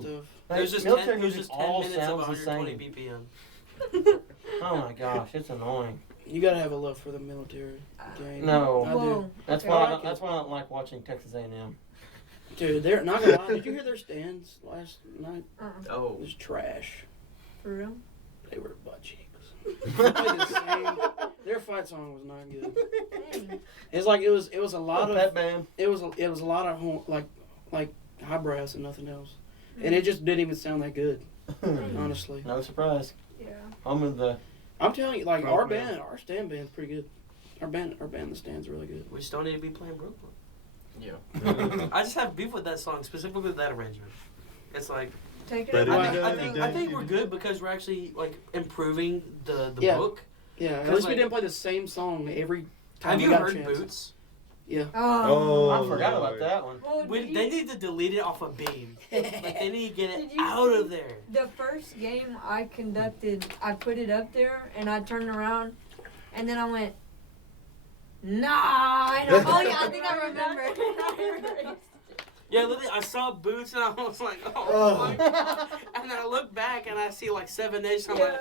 stuff. It was just military 10, it was music just 10 all minutes of sounds the 120 same. BPM. Oh my gosh, it's annoying. You gotta have a love for the military game. No. I do. Whoa. That's Okay. why. I like That's it. why I don't like watching Texas A&M. Dude, they're not gonna lie. Did you hear their stands last night? It Oh, was trash. For real? They were butt cheeks. They played the same. Their fight song was not good. Dang. It's like it was a lot Pet of band. it was a lot of like high brass and nothing else, and it just didn't even sound that good. Honestly, No surprise. Yeah. Home of the. I'm telling you, like Front our man. band, our stand band's pretty good. Our band, the stand's really good. We just don't need to be playing Brooklyn. yeah. I just have beef with that song, specifically that arrangement. It's like, take it. But I think we're good because we're actually like improving the Yeah. book. Yeah, at 'Cause, least we like- didn't play the same song every time Have we you got a heard chance. Boots? Yeah. Oh. I forgot about that one. Well, did They you- need to delete it off of Beam. Like they need to get it Did you out see- of there. The first game I conducted, I put it up there and I turned around and then I went, nah. And I'm Oh, yeah, I think I remember. Yeah, literally, I saw Boots and I was like, oh my god. And then I look back and I see like 7 Nations. I'm like,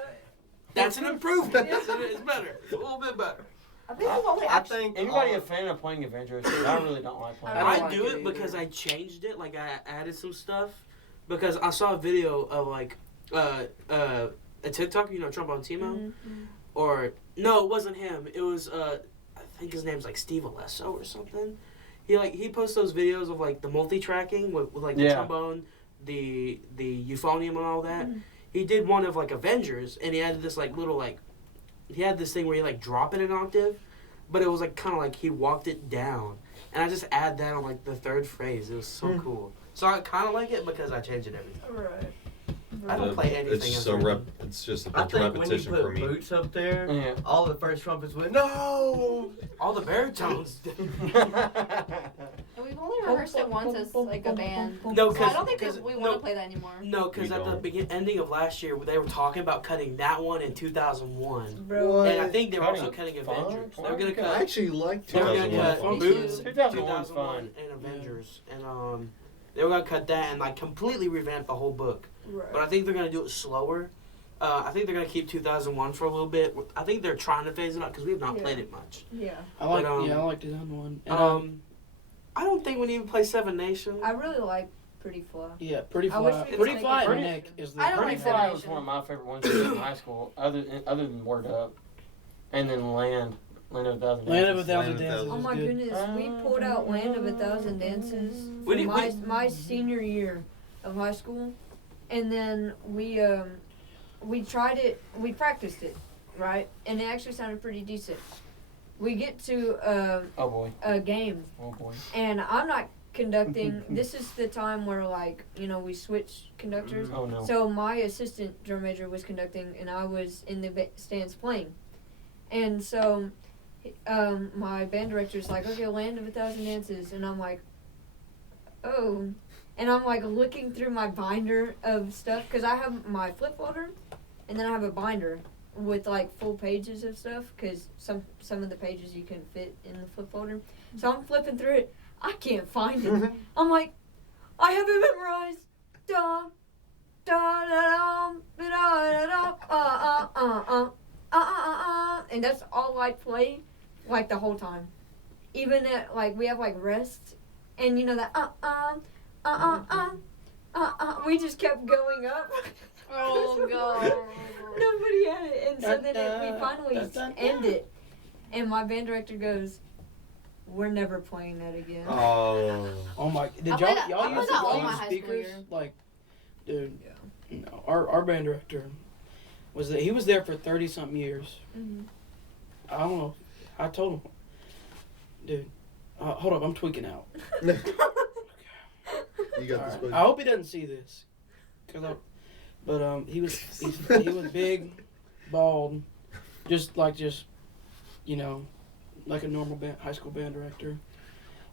that's an improvement. It's better. It's a little bit better. I think we've only I actually. think Anybody a fan of playing Avengers? 'Cause I really don't like playing. I don't I like do it it because either. I changed it. Like I added some stuff because I saw a video of like a TikTok, Trump on Timo, Mm-hmm. or no, it wasn't him. It was I think his name's like Steve Alesso or something. He posts those videos of like the multi-tracking with like the Yeah. trombone, the euphonium and all that. Mhm. He did one of like Avengers and he had this like little like he had this thing where he like drop it an octave, but it was like kind of like he walked it down, and I just add that on like the third phrase. It was so cool. So I kind of like it because I change it every time. Right. I don't play anything. It's just it's just a I bunch of think when you repetition put for me. Boots up there, Yeah. all the first trumpets went, no! All the baritones. And we've only rehearsed it once as like a band. No, So I don't think cause we want no, to play that anymore. no, because We at the don't. ending of last year, they were talking about cutting that one in 2001, Bro. and I think they were also Cutting cutting fun? Avengers. They were gonna I cut. actually like They were gonna 2001. cut Me Boots, too. 2001's 2001, fun. and Avengers, and they were gonna cut that and like completely revamp the whole book. But I Right. think they're gonna do it slower. I think they're gonna keep 2001 for a little bit. I think they're trying to phase it out because we have not Yeah. played it much. Yeah. I like But, I like the other one. And, I don't think we need to play Seven Nations. I really like Pretty Fly. yeah, Pretty I wish Fly. we could Pretty take Fly it. and Nick is the I don't Pretty like Fly Seven was Nation. one of my favorite ones in high school, other than Word Up, and then Land of a Thousand Land of a Dances. Thousand Land of a Dances. Oh is my good. goodness, we pulled out Land of a Thousand Dances We for did- my senior year of high school, and then we tried it, we practiced it, right, and it actually sounded pretty decent. We get to Oh boy, a game, oh boy. and I'm not conducting. This is the time where we switch conductors. Oh no. So my assistant drum major was conducting, and I was in the stands playing. And so, my band director's like, "Okay, Land of a Thousand Dances," and I'm like, "Oh," and I'm like looking through my binder of stuff because I have my flip folder, and then I have a binder with like full pages of stuff because some of the pages you can fit in the flip folder. So I'm flipping through it. I can't find it. I'm like, I have it memorized. Da da da da da da and that's all I play like the whole time. Even at like we have like rests, and that we just kept going up. Oh god. Nobody had it, and so then we finally end it, and my band director goes, "We're never playing that again." Oh my! Did I played that- I y'all played use that all y'all my use high school speakers? year. Like, dude, no. Our band director he was there for 30 something years. Mhm. I don't know. I told him, dude. Hold up, I'm tweaking out. You got All this, right. buddy. I hope he doesn't see this, but he was big, bald, just like a normal high school band director,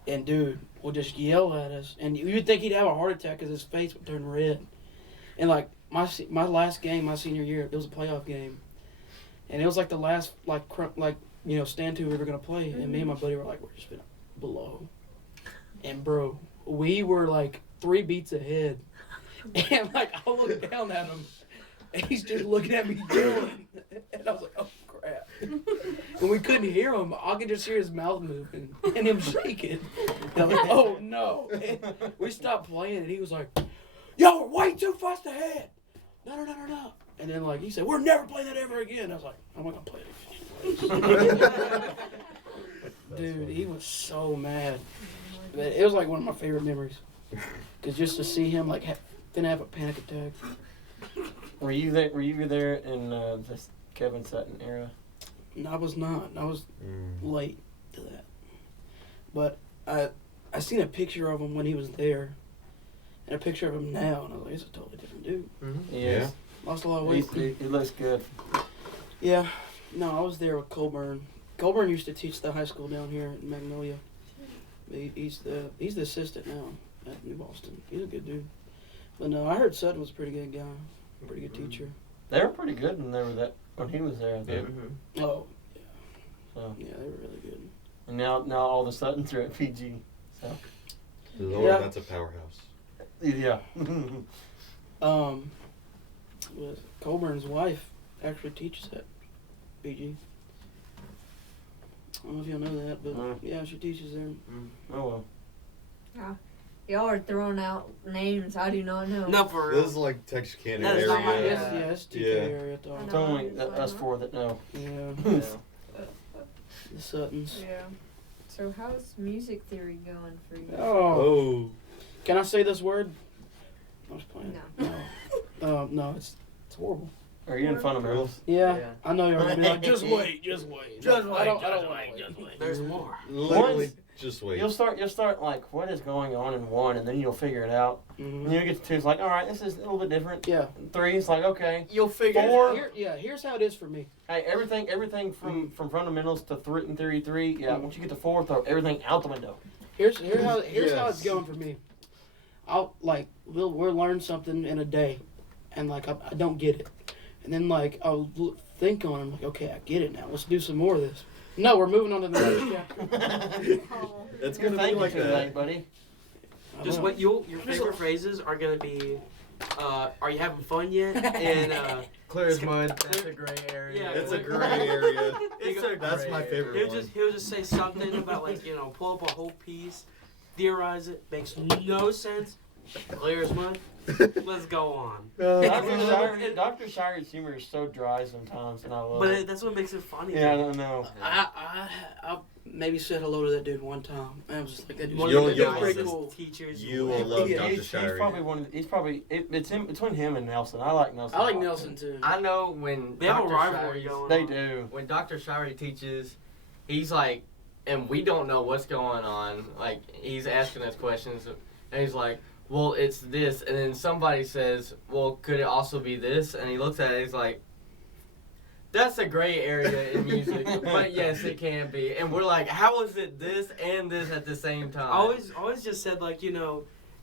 and dude would just yell at us, and you would think he'd have a heart attack because his face would turn red, and like my last game my senior year, it was a playoff game, and it was like the last stand to we were gonna play, and me and my buddy were like, we're just gonna blow, and bro, we were like 3 beats ahead. And like I look down at him, and he's just looking at me yelling, and I was like, "Oh crap!" And we couldn't hear him. I could just hear his mouth moving and him shaking. And I'm like, "Oh no!" And we stopped playing, and he was like, "Yo, we're way too fast ahead." No. And then like he said, "We're never playing that ever again." I was like, "I'm not gonna play it again." Dude, he was so mad. But it was like one of my favorite memories, cause just to see him like didn't have a panic attack. Were you there in this Kevin Sutton era? No, I was not. I was late to that. But I seen a picture of him when he was there, and a picture of him now, and I was like, he's a totally different dude. Yes. Lost a lot of weight. He looks good. Yeah. No, I was there with Colburn. Colburn used to teach the high school down here in Magnolia. He's the assistant now at New Boston. He's a good dude. But no, I heard Sutton was a pretty good guy, pretty good teacher. They were pretty good when he was there. I think. Oh, So yeah, they were really good. and now all of a sudden they're at PG. So Lord, Yeah. that's a powerhouse. yeah. Was Colburn's wife actually teaches at PG. I don't know if y'all know that, but yeah, she teaches there. Oh well. Y'all are throwing out names I do not know. No, for This real. is like Texarkana That is not my- area. Yeah, it's TK Yeah. area. I It's know. only us four that know. Yeah, the Suttons. Yeah. So how's music theory going for you? Oh. Can I say this word? I was playing. No. No, it's horrible. Are you in fundamentals? Yeah, Yeah. I know you're gonna be like, just wait. I don't wanna wait. There's more. Literally, Once- just wait. You'll start like, what is going on in 1, and then you'll figure it out. And Mhm. then you get to 2, it's like, all right, this is a little bit different. Yeah. 3, it's like, okay. You'll figure it Four. out. Here's how it is for me. Hey, everything from fundamentals to 3 and 3. Yeah, once you get to 4, throw everything out the window. Here's how it's Yes. going for me. We'll learn something in a day, and like I don't get it, and then like I'll think on it. I'm like, okay, I get it now. Let's do some more of this. No, we're moving on to the next chapter. Oh. It's gonna be Thank like you for that. buddy. I Just know. what your favorite phrases are gonna be. Are you having fun yet? And Clear as mud. That's a gray area. Yeah, It's a like- gray area. It's a That's gray my area. favorite one. he'll just say something about like pull up a whole piece, theorize it, makes no sense. Clear as mud. Let's go on. Dr. Shire's humor is so dry sometimes, and I love But it. that's what makes it funny. Yeah, I don't know. I maybe said hello to that dude one time. And I was just like, that dude's One You'll- of the you'll- pretty nicest cool. teachers. You will love Yeah, Dr. He's Shire. probably one of the, it's him between him and Nelson. I like Nelson. I like a lot. Nelson too. I know when They have a Dr. rivalry Shire's- going They on. do. When Dr. Shire teaches, he's like, and we don't know what's going on. Like, he's asking us questions, and he's like, well, it's this. And then somebody says, well, could it also be this? And he looks at it, he's like, that's a gray area in music. But yes, it can be. And we're like, how is it this and this at the same time? I always just said like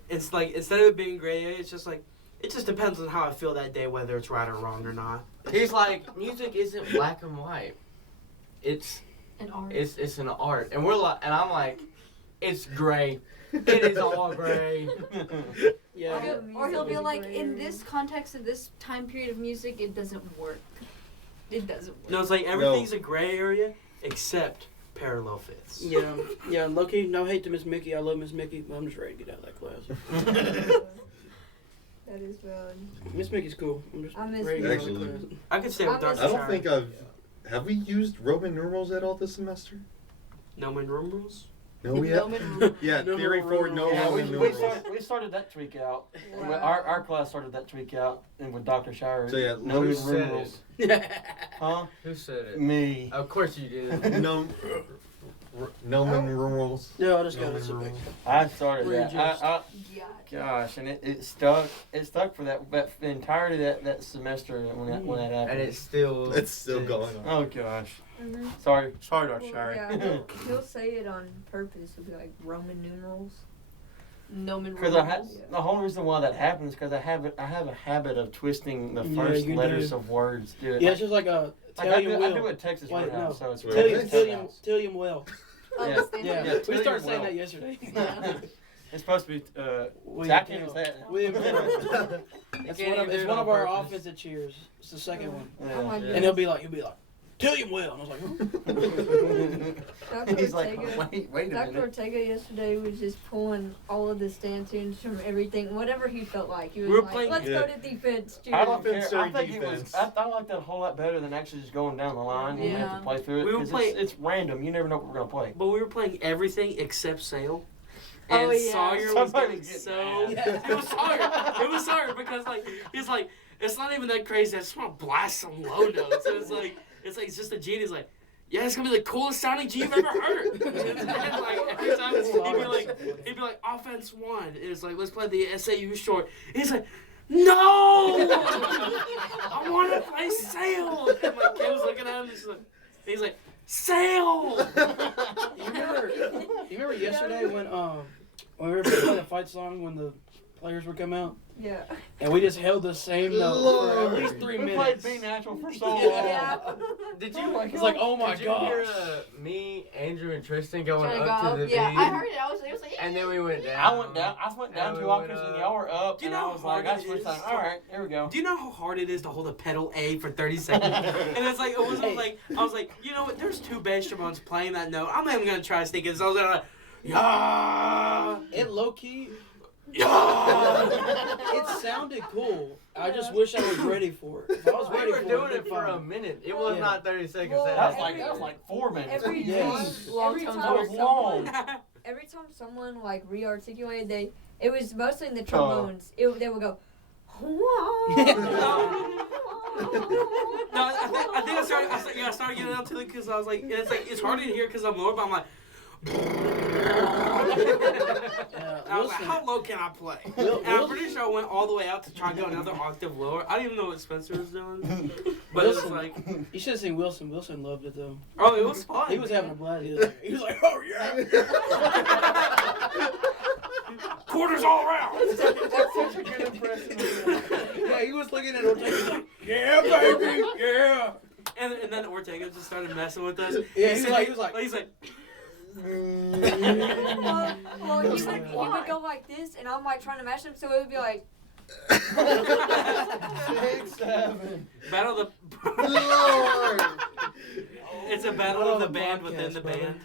it's like instead of it being gray area, it's just like it just depends on how I feel that day, whether it's right or wrong or not. He's like, music isn't black and white. It's An art. it's an art. And we're like, and I'm like, it's gray. It is all gray. Yeah. Or he'll be Music like, is in gray. this context of this time period of music, it doesn't work. It doesn't work. No, it's like everything's a gray area except parallel fifths. Yeah. Low-key, no hate to Miss Mickey. I love Miss Mickey, but I'm just ready to get out of that class. That is valid. Miss Mickey's cool. I'm just I miss ready to get out Actually- of the class. I could stay with I Dr. miss- I don't Shire. think have we used Roman numerals at all this semester? No man rules. No, we have. Yeah, No theory numeral for no rules. Yeah, Roman numerals. we started that tweak out. Wow. Our class started that tweak out, and with Dr. Shire. So, yeah, no who new said rules. Huh? Who said it? Me. Of course you did. No, Roman numerals. No, I just got No it. man rules. I started that. Readjust. Yeah. Gosh, and it stuck. It stuck for that the entirety of that semester when that happened. And it's still. It's still going on. Oh gosh. Mm-hmm. Sorry, Dr. Well, Shire. yeah, he'll say it on purpose. He'll be like Roman numerals. Nomen Because rules. the whole reason why that happens is because I have a habit of twisting the Yeah, first you letters do. of words. Dude. Yeah, it's just like a Like Italian I do will. at Texas Wait, Roadhouse, no. so it's Wait, really what? Tillium well. Oh, Yeah. the stand-up. Yeah, Yeah, we Tillium started saying well. that yesterday. Yeah. It's supposed to be. William I can't Tell. say it. William Tell. You It's can't one of, even do it's it one on of our purpose. offensive cheers. It's the second one. Oh my Yeah. goodness. And he'll be like, Tillium well. And I was like, huh? Dr. He's like, Ortega, wait a Dr. minute. Ortega yesterday was just pulling all of the stand tunes from everything, whatever he felt like. He was We were like, playing- let's Yeah. go to defense, I cheers. don't care. Offense I during think it was. defense. I like that a whole lot better than actually just going down the line. You have Yeah. to play through it We were because playing- it's random. You never know what we're gonna play. But we were playing everything except Sale. Oh, And yeah. Sawyer was Somebody getting was so. getting mad. It was Sawyer. It was Sawyer because he's like, it's not even that crazy. I just want to blast some low notes. So it's just a G. And he's like, yeah, it's gonna be the coolest sounding G you've ever heard. And like every time he'd be like, offense 1. It's like, let's play the SAU short. He's like, no! I want to play Sail! And my kid was looking at him, he's like, Sail! You remember yesterday when we were playing the fight song when the players were coming out? Yeah. And we just held the same note for at least 3 minutes. We played Be Natural for so long. Yeah. Did you? It's like, oh my Did you hear gosh. Me, Andrew, and Tristan going Trying to up go to the up. Yeah, B? I heard it. It was like, And then we went down. I went down we two went octaves and up. y'all were up. Do you and know I was how like, hard I it switched is? time. All right, here we go. Do you know how hard it is to hold a pedal A for 30 seconds? And it's like, it wasn't like, I was like, you know what, there's 2 bass trombones playing that note. I'm not even going to try to sneak it. So I was like, yeah, It low key, yeah. it sounded cool. I just wish I was ready for it. If I was We ready were for doing it, it for a minute. It was Yeah. not 30 seconds. Well, That was every- like 4 minutes. Every Yes. time, every Long That was time, long. every time someone like re-articulated, it was mostly in the trombones. They would go. No, I think I started getting up to it because I was like, and it's harder to hear because I'm lower, but I'm like, Yeah, I was like, how low can I play? And I'm pretty sure I went all the way out to try and go another octave lower. I didn't even know what Spencer was doing. But it was Wilson. like, You should have seen Wilson. Wilson loved it though. oh, it was fun. He was having a blast. He was like, oh yeah. Quarters all around. That's such a good impression. Yeah, he was looking at Ortega. He's like, yeah, baby, yeah. And then Ortega just started messing with us. Yeah, he's he was like, he's like, Well, he would go like this, and I'm like trying to match him, so it would be like. 6, 7. battle of the. Lord. It's a battle of the band within the band.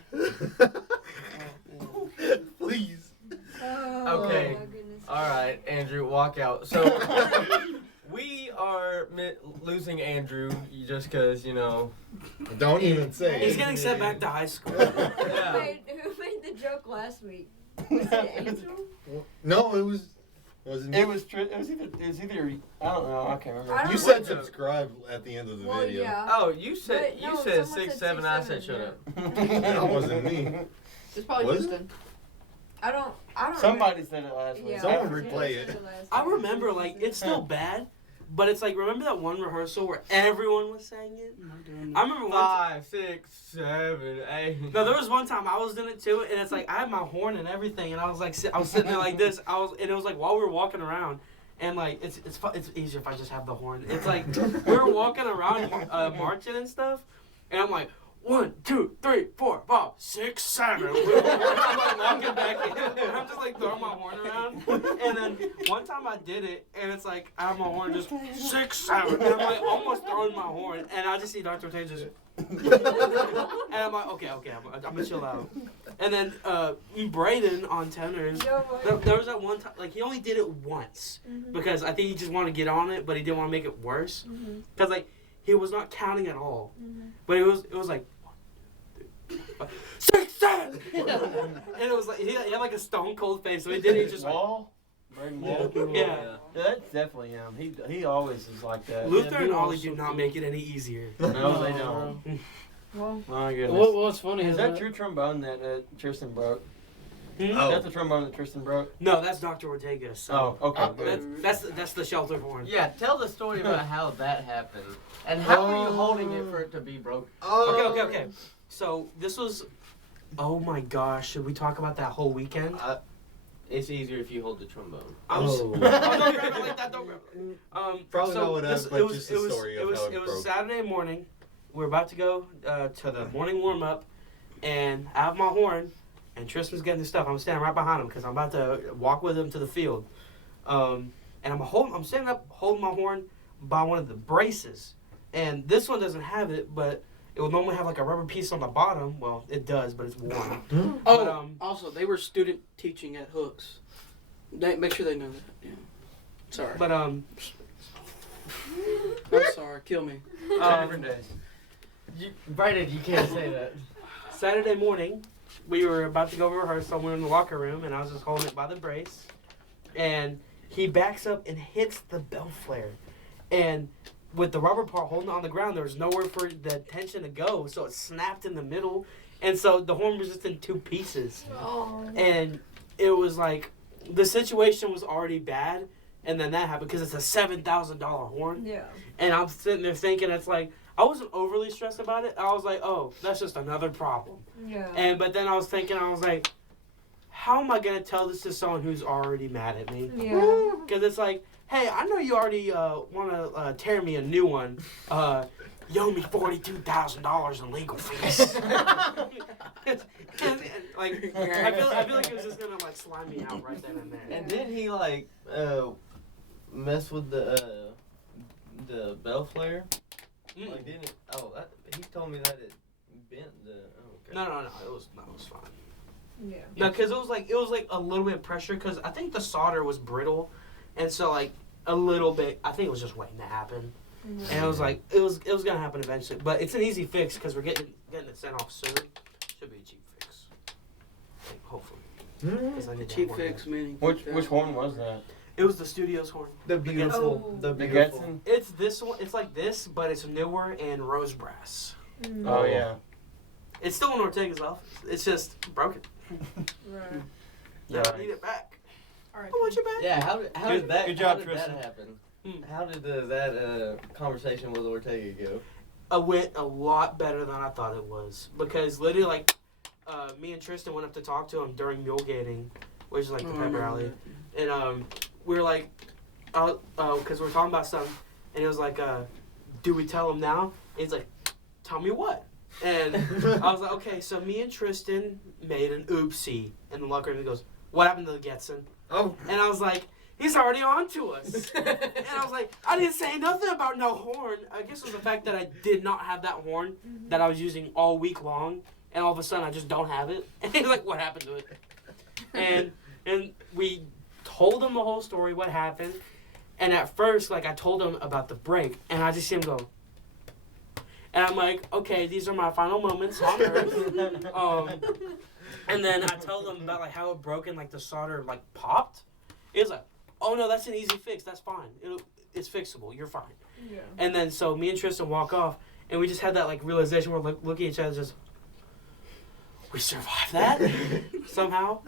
Please. Okay. Oh, my goodness. All right, Andrew, walk out. So we are losing Andrew just because, you know. Don't even say He's it. getting sent back to high school. Yeah. Who made the joke last week? Was it Angel? No, it wasn't. It was either I don't know, I can't remember. I don't You know. said subscribe at the end of the Well, video. yeah. Oh, you said But no, you said someone 6, said 7. I 6, said 7, shut up. That wasn't me. it's probably Was it? Tristan. I don't. Somebody said it last week. Yeah, Someone I replay said it. last I week. remember, like, it's still bad, but it's like, remember that one rehearsal where everyone was saying it? I remember one time. 5, 6, 7, 8. No, there was one time I was doing it too, and it's like I had my horn and everything, and I was like, I was sitting there like this. And it was like while we were walking around, and like it's easier if I just have the horn. It's like we were walking around marching and stuff, and I'm like 1, 2, 3, 4, 5, 6, 7. I'm like walking back in, and I'm just like throwing my horn around. And then one time I did it, and it's like I have my horn just 6, 7, and I'm like almost throwing my horn, and I just see Dr. Tay just. And I'm like, okay, I'm gonna chill out. And then Breydan on tenors, there was that one time, like he only did it once because I think he just wanted to get on it, but he didn't want to make it worse. Because like he was not counting at all, but it was like 1, 2, 3, 4, 5, 6, 7, and it was like he had like a stone cold face, so he did it just like. Wall? Breydan Wall? Yeah. Yeah, that's definitely him. He always is like that. Luther and Ollie do not make it any easier. No, they don't. Well, My goodness. What's funny Is is that your trombone that Tristan broke? Hmm? Is Oh. that the trombone that Tristan broke? No, that's Dr. Ortega. So Oh, okay. Good. that's the shelter horn. Yeah, tell the story about how that happened. And how were you holding it for it to be broken? Okay. So this was, oh my gosh, should we talk about that whole weekend? It's easier if you hold the trombone. Don't grab it like that. Don't grab it. Probably so not what this- happened, but just the story it of was, how it it was broke. Saturday morning. We were about to go to the morning warm up, and I have my horn, and Tristan's getting his stuff. I'm standing right behind him because I'm about to walk with him to the field, and I'm standing up holding my horn by one of the braces, and this one doesn't have it, but it will normally have like a rubber piece on the bottom. Well, it does, but it's worn. Oh, But, also they were student teaching at Hooks. Make sure they know that. Yeah. Sorry. But I'm sorry. Kill me. Two different days. Breydan, you can't say that. Saturday morning, we were about to go rehearse somewhere in the locker room, and I was just holding it by the brace. And he backs up and hits the bell flare. And with the rubber part holding it on the ground, there was nowhere for the tension to go, so it snapped in the middle. And so the horn was just in 2 pieces. Oh. And it was like, the situation was already bad. And then that happened because it's a $7,000 horn. Yeah. And I'm sitting there thinking, it's like, I wasn't overly stressed about it. I was like, oh, that's just another problem. Yeah. But then I was thinking, I was like, how am I going to tell this to someone who's already mad at me? Yeah. Because it's like, hey, I know you already want to tear me a new one. You owe me $42,000 in legal fees. and, like, I feel like it was just gonna like slime me out right then and there. And didn't he like mess with the bell flare? Like didn't it? Oh, he told me that it bent the. Oh, okay. No, it was fine. Yeah. No, because it was like a little bit of pressure because I think the solder was brittle, and so like a little bit. I think it was just waiting to happen. And it was like it was gonna happen eventually, but it's an easy fix because we're getting it sent off soon. Should be a cheap fix, like, hopefully. 'Cause I need that Cheap horn fix back. meaning. Which horn was that? It was the studio's horn. The beautiful. Oh. The The beautiful. Getson? It's this one. It's like this, but it's newer and rose brass. Mm. Oh yeah. It's still in Ortega's office. It's just broken. Right. Yeah, I need it back. All right. I want you back. Yeah, how did that? Good job, how did Tristan. that happen? Hmm. How did that conversation with Ortega go? It went a lot better than I thought it was because literally, like, me and Tristan went up to talk to him during mule gating, which is like the pep rally, and we were like, because we were talking about something, and he was like, "Do we tell him now?" And he's like, "Tell me what?" And I was like, "Okay, so me and Tristan made an oopsie in the locker room." He goes, "What happened to the Getson?" Oh. And I was like, he's already on to us. And I was like, I didn't say nothing about no horn. I guess it was the fact that I did not have that horn that I was using all week long. And all of a sudden, I just don't have it. And he's like, what happened to it? And we told him the whole story, what happened. And at first, like, I told him about the break. And I just see him go. And I'm like, okay, these are my final moments on Earth. And then I told him about, like, how it broke and, like, the solder, like, popped. It was like, oh, no, that's an easy fix. That's fine. It's fixable. You're fine. Yeah. And then so me and Tristan walk off, and we just had that, like, realization. We're, like, looking at each other just, we survived that somehow.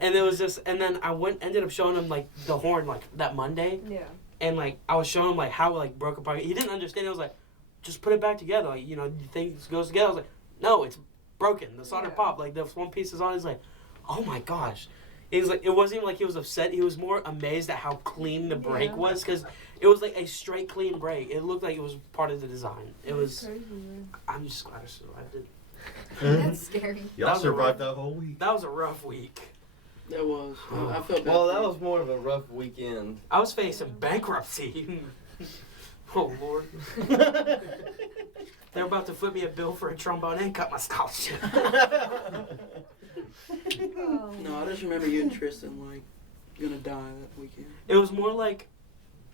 And it was just, and then I ended up showing him, like, the horn, like, that Monday. Yeah. And, like, I was showing him, like, how it, like, broke apart. He didn't understand. It was like, just put it back together. Like, you know, things goes together. I was like, no, it's broken. The solder popped. Like, the one piece is on. He's like, oh, my gosh. He was like, it wasn't even like he was upset. He was more amazed at how clean the break was because it was like a straight, clean break. It looked like it was part of the design. It was. Crazy, man. I'm just glad I survived it. That's scary. Y'all survived that whole week. That was a rough week. That was. I felt bad. Well, that was more of a rough weekend. I was facing bankruptcy. Oh, Lord. They're about to flip me a bill for a trombone and cut my scholarship. Oh. No, I just remember you and Tristan like gonna die that weekend. It was more like,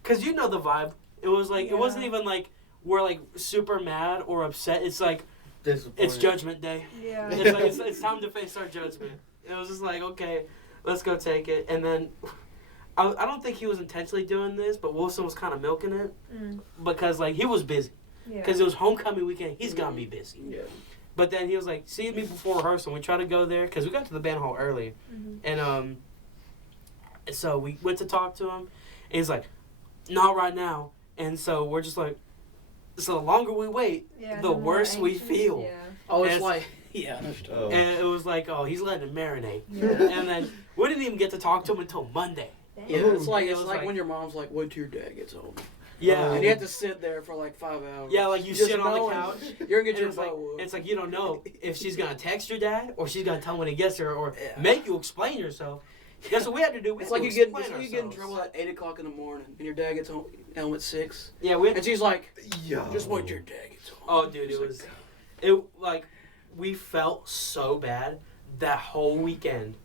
cause you know the vibe. It was like it wasn't even like we're like super mad or upset. It's like it's Judgment Day. Yeah. It's like it's time to face our judgment. It was just like, okay, let's go take it. And then I don't think he was intentionally doing this, but Wilson was kind of milking it because like he was busy because it was homecoming weekend. He's gonna be busy. Yeah. But then he was like, see me before rehearsal. We tried to go there because we got to the band hall early. And so we went to talk to him. And he's like, not right now. And so we're just like, so the longer we wait, the worse we feel. Yeah. Oh, it's And like, yeah. Oh. And it was like, oh, he's letting it marinate. Yeah. And then we didn't even get to talk to him until Monday. Yeah, it's like It was like- when your mom's like, wait till your dad gets home. Yeah. And you have to sit there for like 5 hours. Yeah, like you Just sit on the knowing couch. You're gonna get And your it's like, butt whooped. it's like you don't know if she's going to text your dad or she's going to tell him when he gets there or Yeah. make you explain yourself. That's what we had to do. We It's had like to you get explain in ourselves. trouble at 8 o'clock in the morning, and your dad gets home at 6, Yeah, we had and she's like, Yo. just wait till your dad gets home. Oh, dude, it was, we felt so bad that whole weekend.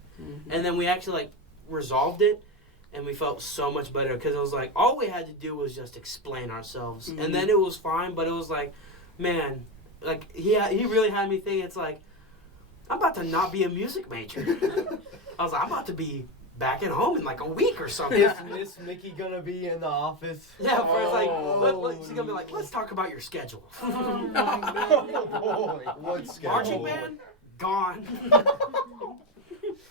And then we actually, like, resolved it, and we felt so much better because it was like, all we had to do was just explain ourselves. And then it was fine, but it was like, man, like, he really had me thinking, it's like, I'm about to not be a music major. I was like, I'm about to be back at home in, like, a week or something. Is Miss Mickey gonna be in the office? Yeah, first, like, Oh. she's gonna be like, let's talk about your schedule. Oh boy. What schedule? Marching band? gone.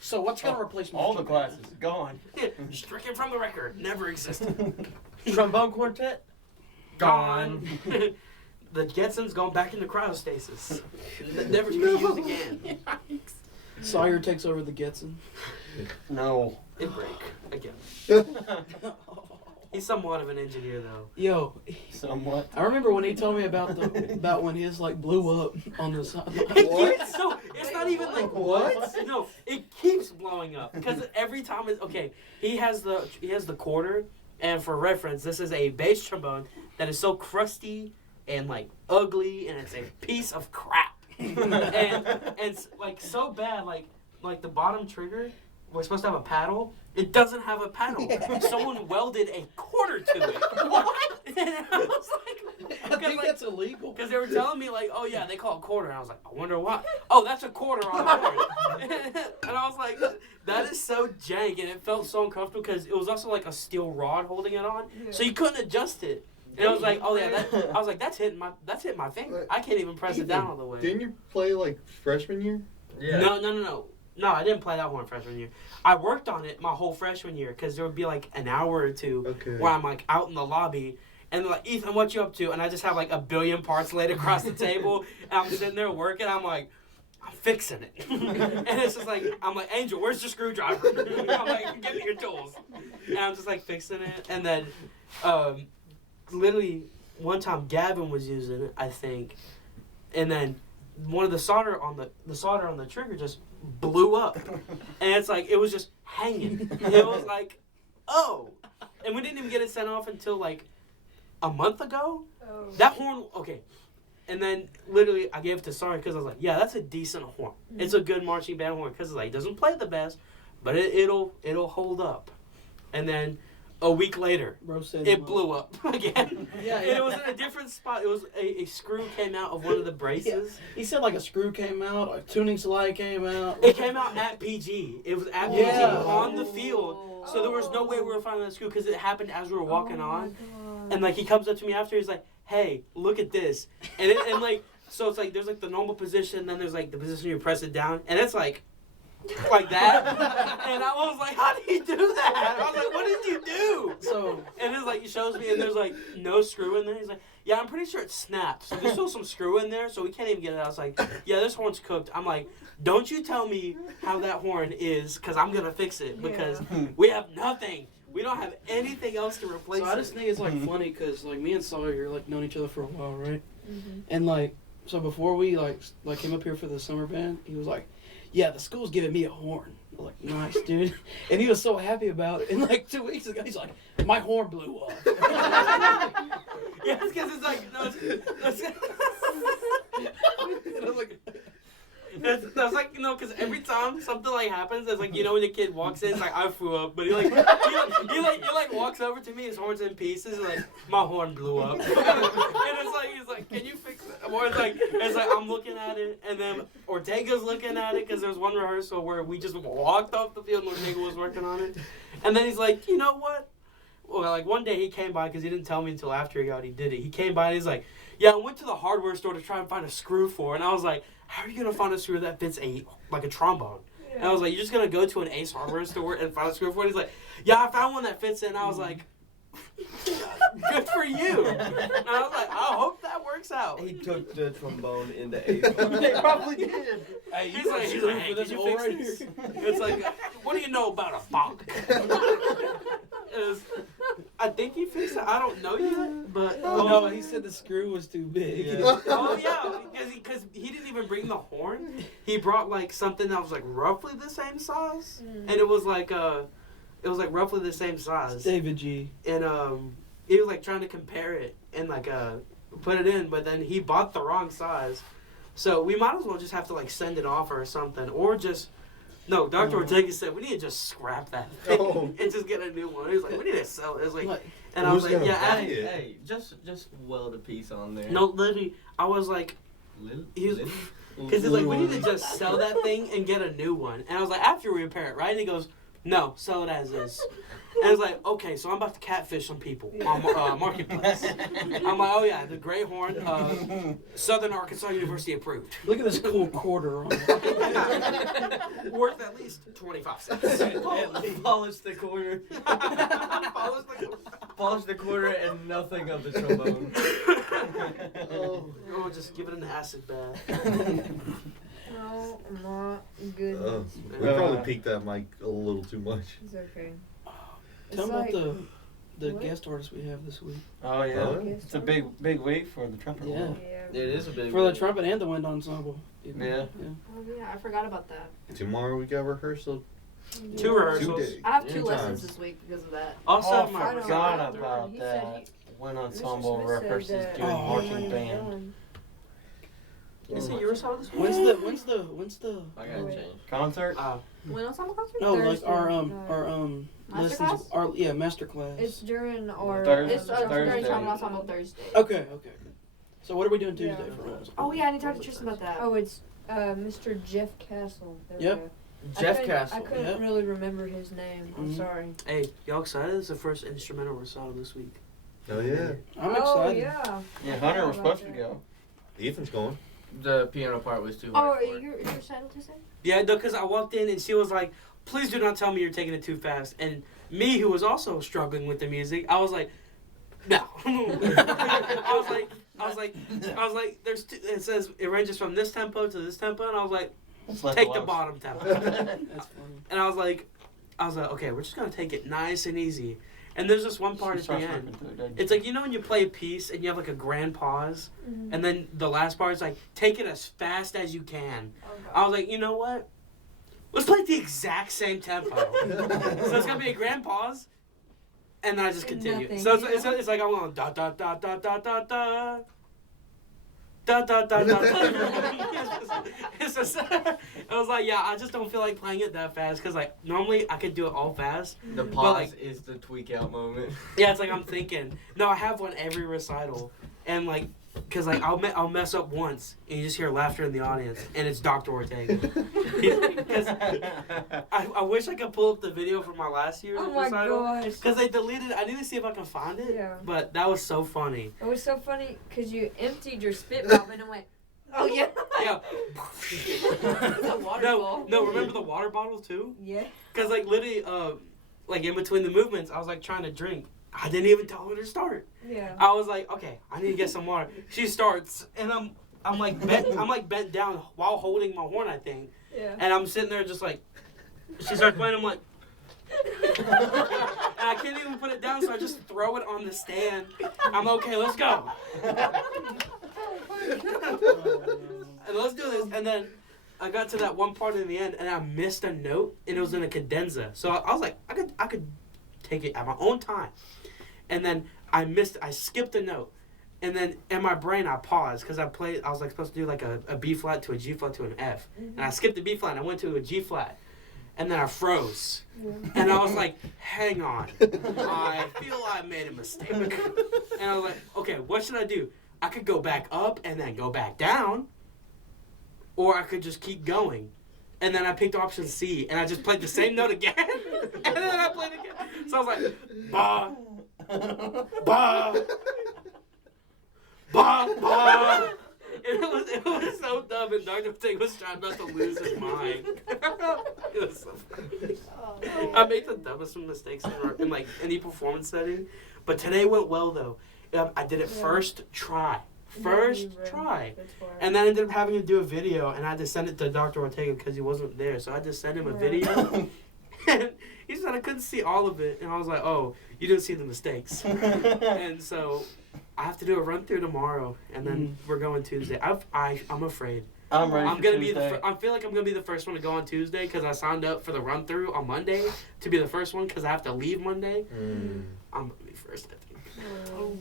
So what's gonna replace All the marching classes gone. Stricken from the record. Never existed. Trombone quartet. Gone. The Jetsons gone back into cryostasis. Never to be used again. band? Sawyer takes over the Getson. No. It break again. He's somewhat of an engineer though. Yo, Somewhat. I remember when he told me about when his like blew up on the side. So it's not even like what? No, it keeps blowing up because every time it's okay. He has the quarter, and for reference, this is a bass trombone that is so crusty and like ugly, and it's a piece of crap, and it's like so bad, like the bottom trigger. We're supposed to have a paddle. It doesn't have a paddle. Someone welded a quarter to it. What? And I was like, I think that's illegal. because they were telling me like, oh yeah, they call it quarter. And I was like, I wonder why. Oh, that's a quarter on the board. And I was like, that is so jank, and it felt so uncomfortable because it was also like a steel rod holding it on, so you couldn't adjust it. And I was like, oh yeah, I was like, that's hitting my finger. I can't even press it down all the way. Didn't you play like freshman year? Yeah. No, I didn't play that horn freshman year. I worked on it my whole freshman year because there would be like an hour or two where I'm like out in the lobby and they're like, Ethan, what you up to? And I just have like a billion parts laid across the table and I'm sitting there working. I'm like, I'm fixing it. And it's just like, I'm like, Angel, where's the screwdriver? I'm like, give me your tools. And I'm just like fixing it. And then literally one time Gavin was using it, I think. And then one of the solder on the trigger just blew up, and it's like it was just hanging. It was like, oh, and we didn't even get it sent off until like a month ago. Oh. That horn, okay. And then literally I gave it to Sari because I was like, yeah, that's a decent horn. It's a good marching band horn because like it doesn't play the best, but it'll hold up. And then a week later, it blew up again. Yeah, And it was in a different spot. It was a screw came out of one of the braces. He said like a screw came out, a tuning slide came out. It came out at PG. It was at PG Yeah. on the field. So there was no way we were finding that screw because it happened as we were walking on. And like he comes up to me after, he's like, "Hey, look at this." And like so it's like there's like the normal position, then there's like the position you press it down, and it's like that. And I was like, how did he do that? I was like, what did you do? So And it's like he shows me, and there's like no screw in there. He's like, yeah, I'm pretty sure it snapped. So there's still some screw in there, so we can't even get it out. I was like, yeah, this horn's cooked. I'm like, don't you tell me how that horn is, because I'm gonna fix it, because we have nothing. We don't have anything else to replace So I just think it's like funny because like me and Sawyer like known each other for a while, right? Mm-hmm. And like so before we like came up here for the summer band, he was like, "Yeah, the school's giving me a horn." I'm like, "Nice, dude," and he was so happy about it. And like 2 weeks ago, he's like, "My horn blew up." Yeah, it's because it's like, no, it's And I was like, that's like, you know, because every time something like happens, it's like, you know, when the kid walks in, it's like, I flew up, but he walks over to me, his horn's in pieces, and like, my horn blew up. And it's like, he's like, can you fix it? Or it's like I'm looking at it, and then Ortega's looking at it, because there was one rehearsal where we just walked off the field and Ortega was working on it. And then he's like, you know what? Well, like one day he came by, because he didn't tell me until after he already did it. He came by and he's like, yeah, I went to the hardware store to try and find a screw for it. And I was like, how are you going to find a screw that fits a trombone? Yeah. And I was like, you're just going to go to an Ace hardware store and find a screw for it? He's like, yeah, I found one that fits it. And I was like, good for you. And I was like, I hope that works out. He took the trombone into A. They probably did. "Hey, He's like, hey, this can you hole fix right this?" here." It's like, what do you know about a Bach? I think he fixed it. I don't know yet, but No, he said the screw was too big. Yeah. oh yeah, because he didn't even bring the horn. He brought like something that was like roughly the same size, and it was like roughly the same size. David G. And he was like trying to compare it and like put it in, but then he bought the wrong size, so we might as well just have to like send it off or something, or just. No, Dr. Ortega said we need to just scrap that thing and just get a new one. He was like, we need to sell it. It was like, and I was like, yeah, Hey, just weld a piece on there. no, literally, I was like, because he's like, we need to just sell that thing and get a new one. And I was like, after we repair it, right? And he goes, No, sell it as is. And I was like, okay, so I'm about to catfish some people on Marketplace. I'm like, oh yeah, the Great Horn, Southern Arkansas University approved. Look at this cool quarter on it. Worth at least 25 cents. Polish the quarter. Polish the quarter and nothing of the trombone. Oh, just give it an acid bath. Oh my goodness. We probably peaked that mic a little too much. It's okay. Tell It's me like- about the what? guest artist we have this week. Oh yeah, Oh. it's a big week for the trumpet. Yeah. world. Yeah. It is a big For the one. trumpet and the wind ensemble. Yeah. Oh yeah, I forgot about that. Tomorrow we got rehearsal. 2 2 rehearsals. days. I have 2 Two lessons times. this week because of that. Also, Oh, my I know. forgot He about said that. When Mr. ensemble Smith said rehearses that doing Oh, marching he band. was You say you were saw this week? When's the I gotta Wait. change. Concert? When ensemble concert? no Thursday our Master lessons class? our master class. It's during our. Thursday. It's Thursday. during trumpet ensemble Thursday. Okay. So what are we doing Tuesday Yeah. for ensemble? Oh yeah, I need to talk to Tristan about that. Oh, it's Mr. Jeff Castle. There we Yep. go. Jeff I Castle. couldn't Yep. really remember his name. I'm Mhm. sorry. Hey, y'all excited? It's the first instrumental recital this week. Oh yeah. I'm Oh excited. yeah. Yeah, Hunter was supposed to go. Ethan's going. The piano part was too Oh, hard are for it. you recital to say? Yeah, no, because I walked in and she was like, please do not tell me you're taking it too fast. And me, who was also struggling with the music, I was like, no. I was like, there's two, it says it ranges from this tempo to this tempo, and I was like, Let's let take the loves. bottom tempo. That's funny. And I was like, okay, we're just gonna take it nice and easy. And there's this one part She at the starts end. ripping through it, doesn't It's she? like, you know when you play a piece and you have like a grand pause, Mhm. and then the last part is like, take it as fast as you can. I was like, you know what? Let's play at the exact same tempo. So it's gonna be a grand pause, and then I just continue. Nothing, So yeah. it's like I'm going da da da da da da da. Da, da, da, da, da. It's just, I was like, yeah, I just don't feel like playing it that fast because like normally I could do it all fast. The But, pause like- is the tweak out moment. Yeah, it's like I'm thinking. No, I have one every recital, and like, cause like I'll mess up once and you just hear laughter in the audience, and it's Dr. Ortega. Because I wish I could pull up the video from my last year's Oh my recital. gosh. Because they deleted. I need to see if I can find it. Yeah. But that was so funny. It was so funny because you emptied your spit valve and it went. Oh yeah. Yeah. It's a water ball. No. Remember the water bottle too? Yeah. Because like literally, like in between the movements, I was like trying to drink. I didn't even tell her to start. Yeah. I was like, okay, I need to get some water. She starts, and I'm like bent down while holding my horn, I think, Yeah. and I'm sitting there just like, she starts playing. I'm like, and I can't even put it down, so I just throw it on the stand. I'm okay, let's go. And let's do this. And then I got to that one part in the end, and I missed a note, and it was in a cadenza. So I was like, I could take it at my own time. And then I skipped a note. And then in my brain, I paused because I was like supposed to do like a B flat to a G flat to an F. And I skipped the B flat and I went to a G flat. And then I froze. Yeah. And I was like, hang on. I feel I made a mistake. And I was like, okay, what should I do? I could go back up and then go back down. Or I could just keep going. And then I picked option C, and I just played the same note again. And then I played it again. So I was like, ba, ba, ba, ba. And it was so dumb, and Dr. Ting was trying not to lose his mind. It was so funny. I make the dumbest mistakes in like any performance setting. But today went well, though. I did it first try. First try. And then I ended up having to do a video, and I had to send it to Dr. Ortega because he wasn't there. So I just sent him a video. And he said I couldn't see all of it. And I was like, oh, you didn't see the mistakes. And so I have to do a run through tomorrow, and then we're going Tuesday. I'm afraid. I'm ready. I'm for gonna Tuesday. be I feel like I'm gonna be the first one to go on Tuesday because I signed up for the run through on Monday to be the first one because I have to leave Monday. I'm gonna be first, I think. Oh,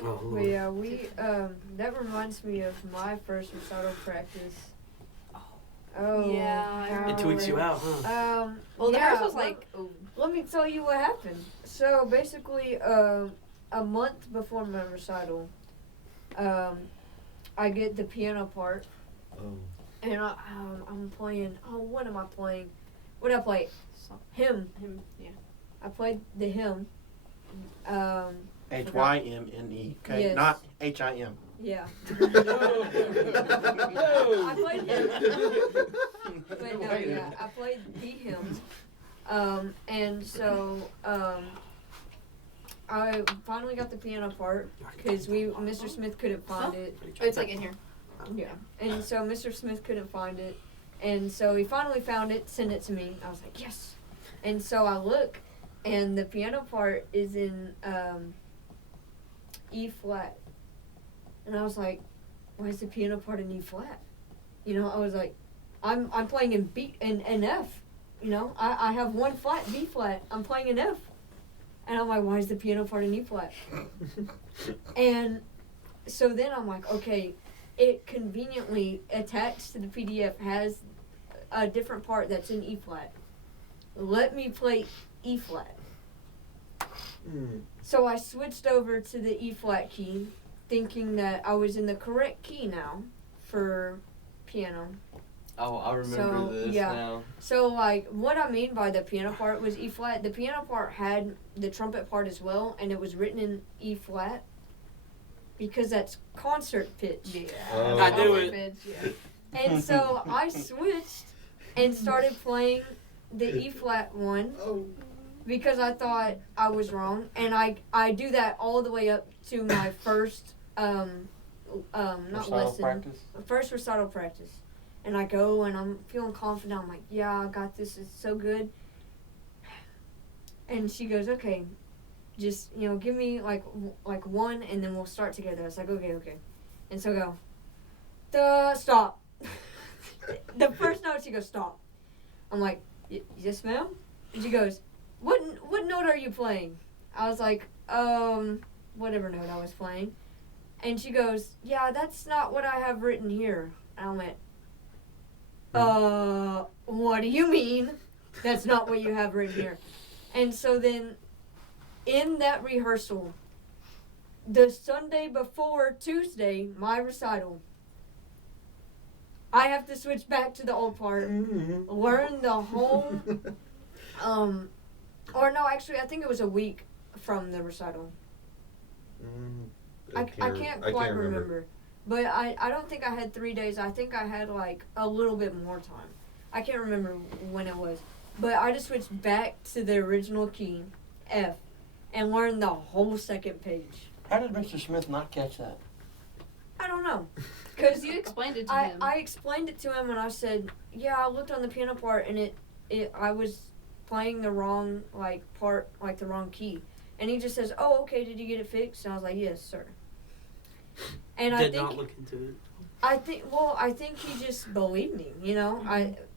But Lord. yeah, that reminds me of my first recital practice. Oh. Yeah. It tweaks you out, huh? Well, yeah, theirs was like. Oh. Let me tell you what happened. So basically, a month before my recital, I get the piano part, and I'm playing. Oh, what am I playing? What did I play? song? Hymn. Him. Yeah. I played the hymn. HYMNE. Okay, Yes. not HIM. Yeah. No. I played hymn. But no, yeah, I played the hymn. And so I finally got the piano part because Mr. Smith couldn't find it. Oh, it's like in here. Yeah. And so Mr. Smith couldn't find it. And so he finally found it, sent it to me. I was like, yes. And so I look, and the piano part is in E flat. And I was like, why is the piano part in E flat? You know, I was like, I'm playing in B and F. You know, I have one flat, B flat. I'm playing in F. And I'm like, why is the piano part in E flat? And so then I'm like, okay, it conveniently attached to the PDF has a different part that's in E flat. Let me play E flat. So I switched over to the E flat key, thinking that I was in the correct key now for piano. Oh, I remember this now. So, like, what I mean by the piano part was E flat. The piano part had the trumpet part as well, and it was written in E flat because that's concert pitch. Yeah. I knew Concert it. pitch, yeah. And so I switched and started playing the E flat one because I thought I was wrong, and I do that all the way up to my first not Recital lesson, practice? first recital practice. And I go and I'm feeling confident. I'm like, yeah, I got this. It's so good. And she goes, okay, just, you know, give me like one and then we'll start together. I was like, okay. And so I go, stop. The first note, she goes, stop. I'm like, yes, ma'am? And she goes, what note are you playing? I was like, whatever note I was playing. And she goes, yeah, that's not what I have written here. And I went, what do you mean? That's not what you have written here. And so then, in that rehearsal, the Sunday before Tuesday, my recital, I have to switch back to the old part, learn the whole, or no, actually, I think it was a week from the recital. I can't quite remember. But I don't think I had 3 days. I think I had like a little bit more time. I can't remember when it was. But I just switched back to the original key, F, and learned the whole second page. How did Mr. Smith not catch that? I don't know. Because you explained it to him. I explained it to him and I said, yeah, I looked on the piano part and I was playing the wrong part, like the wrong key. And he just says, oh, okay, did you get it fixed? And I was like, yes, sir. And Did not look into it. I think he just believed me, you know.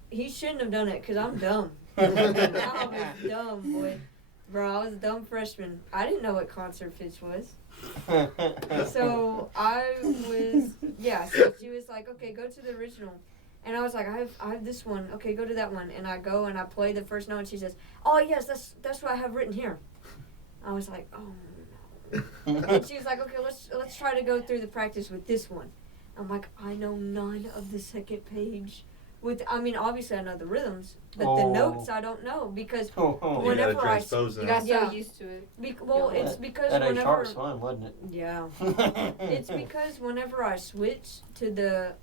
He shouldn't have done it because I'm dumb. I was dumb, boy. Bro, I was a dumb freshman. I didn't know what concert pitch was. So I was, so she was like, okay, go to the original. And I was like, I have this one. Okay, go to that one. And I go and I play the first note and she says, oh, yes, that's what I have written here. I was like, oh, no. And she was like, okay, let's try to go through the practice with this one. I'm like, I know none of the second page. Obviously I know the rhythms, but the notes I don't know because whenever you got so used to it. It's because that whenever A-sharp's fun, wasn't it? Yeah, it's because whenever I switched to the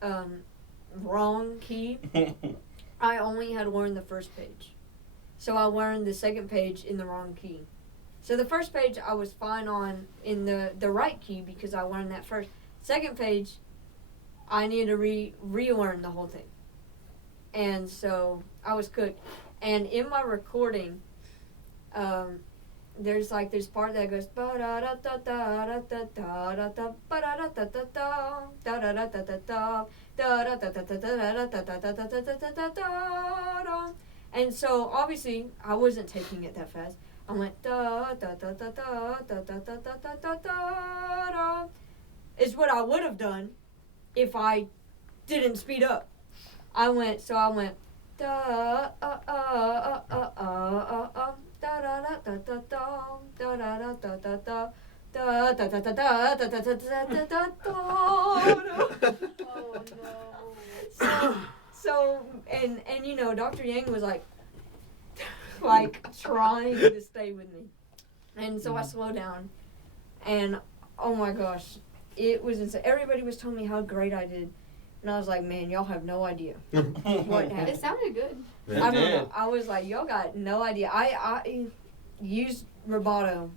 wrong key, I only had learned the first page, so I learned the second page in the wrong key. So the first page I was fine on in the right key because I learned that first. Second page, I needed to relearn the whole thing. And so I was cooked. And in my recording, there's this part that goes and so obviously I wasn't taking it that fast. I went da da da da da da da da da da da da is what I would have done if I didn't speed up. I went da da da da da da da da da da da da da da da. Oh no. So and you know, Dr. Yang was like like trying to stay with me. And so I slow down, and oh my gosh, it was insane. Everybody was telling me how great I did, and I was like, man, y'all have no idea what happened. It sounded good. Yeah. I don't know. I was like, y'all got no idea. I used rubato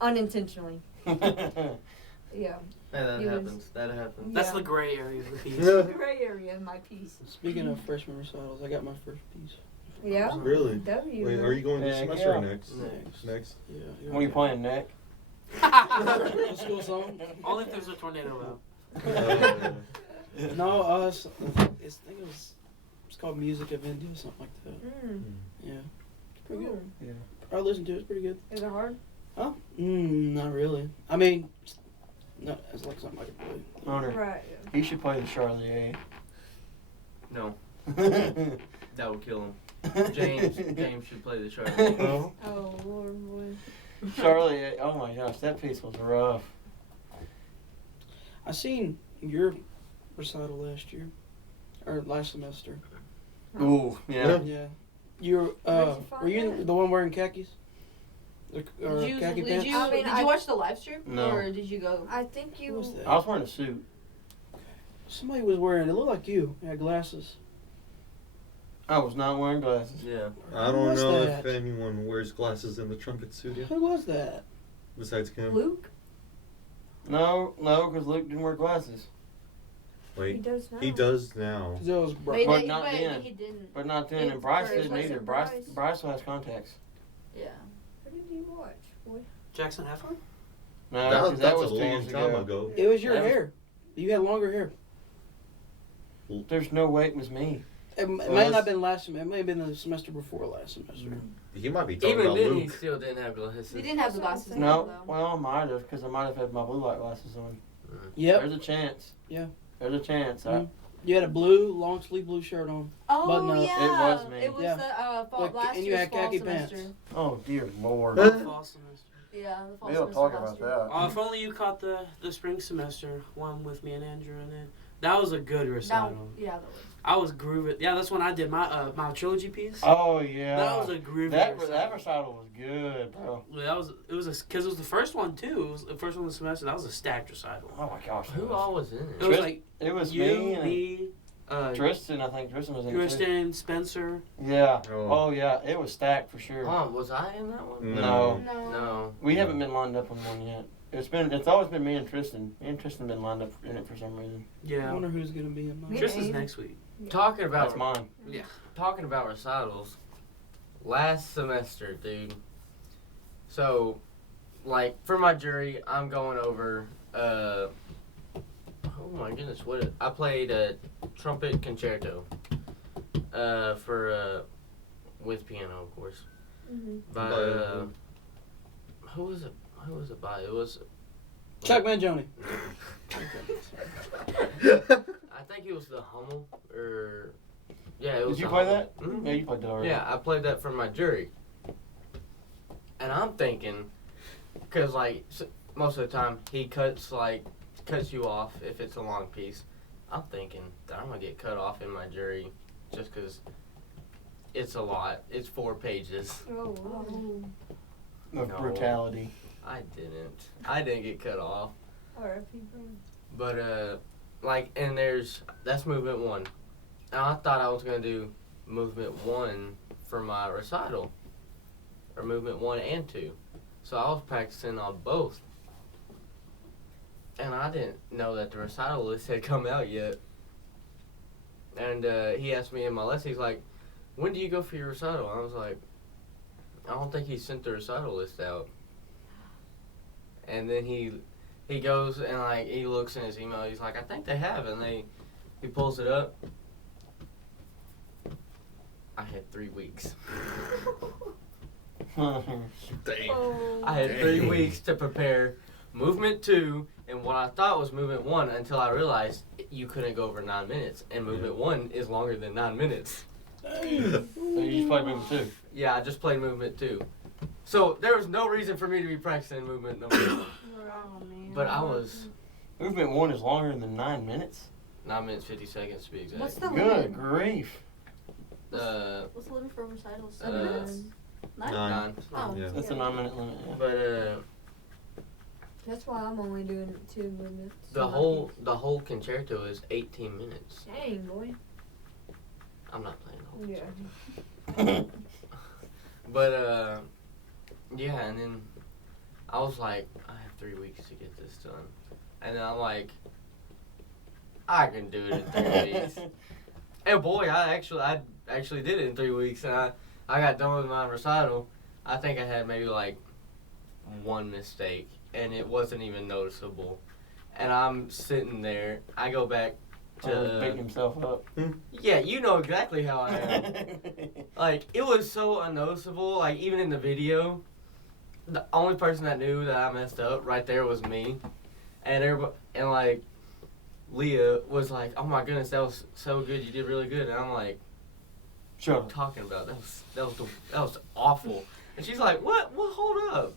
unintentionally. Yeah. That It was- happens. That happens. That's Yeah. the gray area of the piece. Gray area of my piece. Speaking of freshman recitals, I got my first piece. Yeah. Really? W. Wait, are you going this Yeah, semester or yeah. next? Next. Next. Yeah. What are you playing, Nick? What school song? Only if there's a tornado out. No, it's, I think it's called Music of India, something like that. Mm. Yeah. It's pretty good. Yeah. I listened to it. It's pretty good. Is it hard? Huh? Not really. I mean, no, it's like something I could play. Hunter, Right. he should play the Charlie No, A. that would kill him. James should play the Charlie. Oh, Oh Lord, boy. Charlie A. Oh my gosh, that piece was rough. I seen your recital last year, or last semester. Ooh, yeah. Yeah. You're Where'd you find were you that? the one wearing khakis? Or Did you, khaki did pants? you, I mean, did you watch the live stream? No. Or did you go? I think Who you. was that? I was wearing a suit. Somebody was wearing. It looked like you. It had glasses. I was not wearing glasses. Yeah. I Who don't was know that? if anyone wears glasses in the trumpet studio Who was that? besides Kim. Luke? No, because Luke didn't wear glasses. He Wait, does now. he does now. 'Cause it was But, But he, not but then. he didn't. But not then, It- and Bryce or it didn't either. wasn't Bryce Bryce. Bryce has contacts. Yeah. What did you watch? What? Jackson Heffron? No, That, 'cause that's that a was 2 long years time ago. ago. It was your That was- hair. You had longer hair. There's no way it was me. It may Well, not have been last semester. It may have been the semester before last semester. He might be talking Even about then, he Luke. still didn't have glasses. He didn't have the glasses. saying, No, though. well, I might have, because I might have had my blue light glasses on. Yep. There's a chance. Yeah. There's a chance. Mhm. You had a blue, long sleeve blue shirt on. Oh Button up. yeah, It was me. It was Yeah. the fall, Like, last and you year's had fall khaki semester. pants. Oh, dear Lord. Fall semester. Yeah, the fall We don't semester talk last about year. that. If only you caught the spring semester one with me and Andrew in it. That was a good recital. Yeah, that was. I was grooving. Yeah, that's when I did my trilogy piece. Oh, yeah. That was a groovy that recital. recital was good, bro. That was because it was the first one too. It was the first one of the semester. That was a stacked recital. Oh, my gosh. Who all was in It it? was Tris- like It was you, me and me, Tristan. I think Tristan was in it, too. Kristen, Spencer. Yeah. Oh. Oh, yeah. It was stacked for sure. Was I in that one? No. No. No. We haven't been lined up on one yet. It's always been me and Tristan. Me and Tristan been lined up in it for some reason. I Yeah, wonder who's gonna be in Me mine. Tristan's neither. next week. Talking That's about mine. talking about recitals. Last semester, dude. So, like for my jury, I'm going over. Oh my goodness, I played a trumpet concerto. For with piano, of course. Mm-hmm. By By who was it? Who was it by? It was. Chuck Mangione. I think it was the Hummel or. Yeah, it was. Did you the play Hummel. that? Mhm. Yeah, you played that already. Yeah, I played that for my jury. And I'm thinking, because, like, most of the time he cuts you off if it's a long piece. I'm thinking that I'm going to get cut off in my jury just because it's a lot. It's 4 pages. Oh, wow. Of No. brutality. I didn't get cut off. R.I.P. Brian. But, and that's movement 1. And I thought I was going to do movement 1 for my recital. Or movement 1 and 2. So I was practicing on both. And I didn't know that the recital list had come out yet. And he asked me in my lesson, he's like, when do you go for your recital? And I was like, I don't think he sent the recital list out. And then he goes and like he looks in his email, he's like, I think they have, and he pulls it up. I had 3 weeks. Dang. Oh. I had 3 Dang. weeks to prepare movement 2 and what I thought was movement 1 until I realized you couldn't go over 9 minutes, and movement 1 is longer than 9 minutes. So you just played movement 2. Yeah, I just played movement 2. So there was no reason for me to be practicing movement number 1. Oh, man. But I was Movement 1 is longer than 9 minutes? 9 minutes 50 seconds to be exact. What's the Good limit? grief. What's the limit for recital? 7 Uh, minutes? 9? 9. Oh, Yeah. It's a 9-minute limit. Yeah. But That's why I'm only doing 2 movements. the whole concerto is 18 minutes. Dang, boy. I'm not playing the whole. Yeah. But yeah, and then I was like, I have 3 weeks to get this done, and then I'm like, I can do it in 3 weeks. And boy, I actually did it in 3 weeks, and I got done with my recital. I think I had maybe like one mistake, and it wasn't even noticeable. And I'm sitting there. I go back to Beating himself up. yeah, you know exactly how I am. Like, it was so unnoticeable. Like, even in the video, the only person that knew that I messed up right there was me. And everybody, and like, Leah was like, "Oh my goodness, that was so good. You did really good." And I'm like, "What are you talking about? That was awful." And she's like, "What? Well, hold up."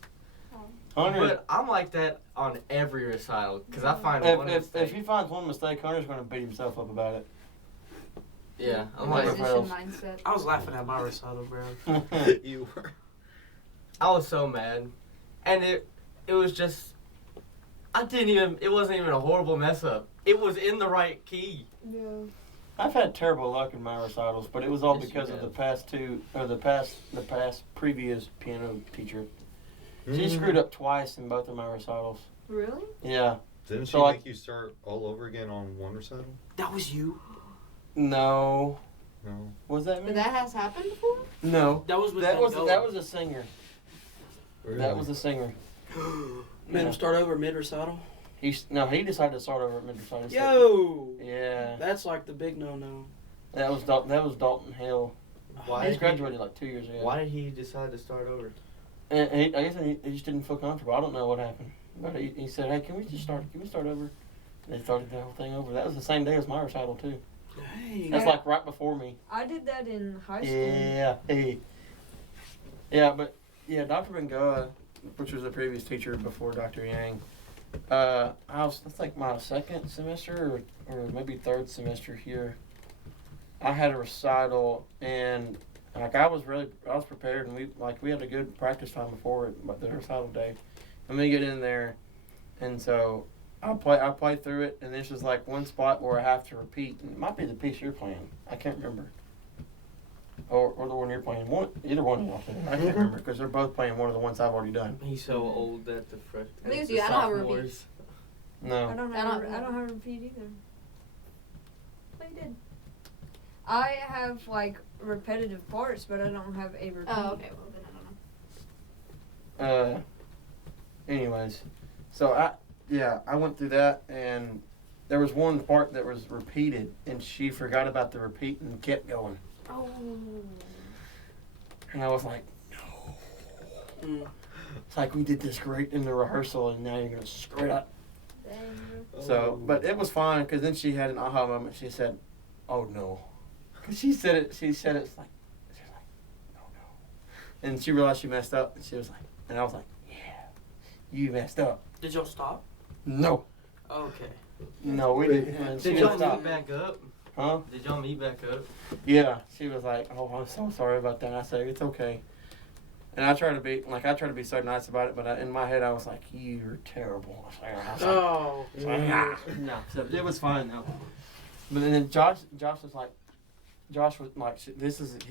Hunter, But I'm like that on every recital because I find one if mistake. he finds one mistake, Hunter's going to beat himself up about it. Yeah, I'm Like- like, Musician mindset. I was laughing at my recital, bro. You were. I was so mad, and it was just, it wasn't even a horrible mess up. It was in the right key. Yeah. I've had terrible luck in my recitals, but it was all Yes, you because of have. the past previous piano teacher. She screwed up twice in both of my recitals. Really? Yeah. Didn't she So, make you start all over again on one recital? That was you. No. No. Was that me? But that has happened before? No. That was with That was Mandela. a singer. Really? That was a singer. Made him start over mid recital. He decided to start over at mid recital. Yo, Yeah. that's like the big no. That was Dalton Hill. Why He graduated like 2 years ago. Why did he decide to start over? And I guess he just didn't feel comfortable. I don't know what happened. But he said, "Hey, can we start over?" And they started the whole thing over. That was the same day as my recital too. Dang. That's like right before me. I did that in high school. Yeah. Hey. Yeah, but yeah, Dr. Bengoa, which was the previous teacher before Dr. Yang, that's like my second semester or maybe third semester here. I had a recital and like I was prepared and we had a good practice time before the recital day. And we get in there and so I played through it and there's just like one spot where I have to repeat. And it might be the piece you're playing. I can't remember. Or the one you're playing. Either one of y'all. I can't remember because they're both playing one of the ones I've already done. He's so old that the I think it's you. I don't have a repeat. sophomores. No. I don't have a repeat either. What you did? I have like repetitive parts, but I don't have a repeat. Oh, okay. Well, then I don't know. Anyways, so I went through that and there was one part that was repeated and she forgot about the repeat and kept going. Oh. And I was like, no. It's like we did this great in the rehearsal and now you're going to screw it up. Dang. So, but it was fine because then she had an aha moment. She said, "Oh no," because she said it. She was like, "Oh no," and she realized she messed up. And she was like, and I was like, "Yeah, you messed up." Did y'all stop? No, Okay. no, we didn't. She Did y'all didn't meet stop. back up? Huh? Did y'all meet back up? Yeah. She was like, "Oh, I'm so sorry about that." And I said, "It's okay." And I try to be so nice about it, but in my head I was like, "You're terrible." I was like, Oh. no, so it was fine though. But then Josh was like, he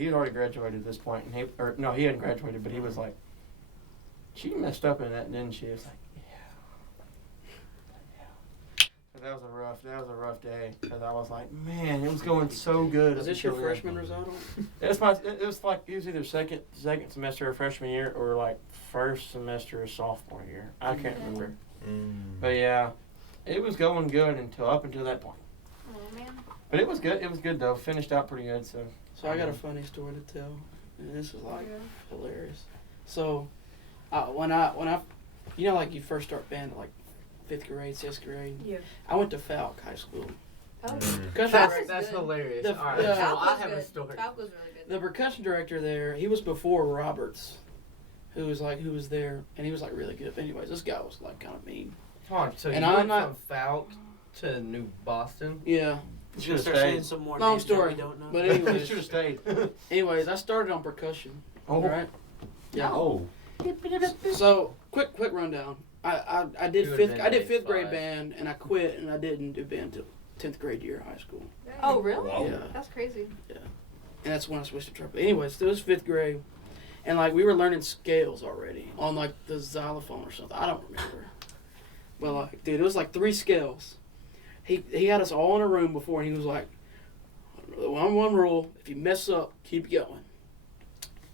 had already graduated at this point, and he hadn't graduated, but he was like, she messed up in that, didn't she? It was like, yeah. So that was a rough day because I was like, man, it was going so good. Was this your freshman recital? It was like it was either second semester of freshman year or like first semester of sophomore year. I can't remember. But yeah, it was going good up until that point. Oh man. But it was good. It was good though. Finished out pretty good. So So I got a funny story to tell, and this is like hilarious. So, when I, you know, like you first start band at like 5th grade, 6th grade. Yeah. I went to Falk High School. Oh. Percussion That director, was That's good. hilarious. The- All right, yeah. so Falk I was have a good. story. Falk was really good. the percussion director there, he was before Roberts, who was there, and he was like really good. But anyways, this guy was like kind of mean. Come on, so And you I'm went not- from Falk to New Boston? Yeah. You should Should've start stayed. saying some more Long names that story, we don't know. but You anyways, should have stayed. anyways, I started on percussion. Oh. Right. Yeah. Oh. So quick rundown. I did You would've fifth. been I did age fifth grade 5. band, and I quit, and I didn't do band till 10th grade year of high school, Oh, really? Wow. Yeah. That's crazy. and that's when I switched to trumpet. Anyways, it was 5th grade, and like we were learning scales already on like the xylophone or something. I don't remember, but like, dude, it was like 3 scales. He had us all in a room before, and he was like, one rule: if you mess up, keep going.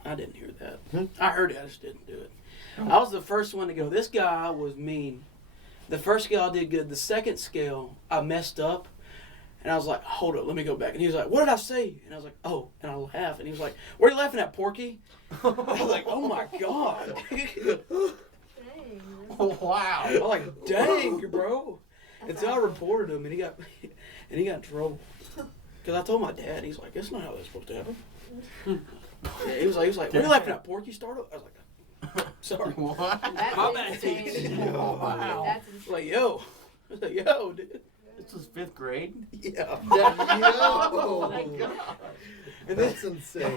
I didn't hear that. I heard it. I just didn't do it. I was the first one to go. This guy was mean. The first scale I did good. The second scale I messed up, and I was like, "Hold up, let me go back." And he was like, "What did I say?" And I was like, "Oh," and I laughed. And he was like, "What are you laughing at, Porky?" I was like, "Oh my god!" Dang. Wow. I'm like, "Dang, bro!" And so I reported him, and he got in trouble. Cause I told my dad, and he's like, "That's not how that's supposed to happen." Yeah, he was like, "What are you laughing at, Porky?" Startled. I was like, "Sorry." What? That's My bad. insane. Wow. That's I was insane. like, "Yo," I was like, "Yo, dude." This was 5th grade? Yeah. Oh my god. And then, That's insane.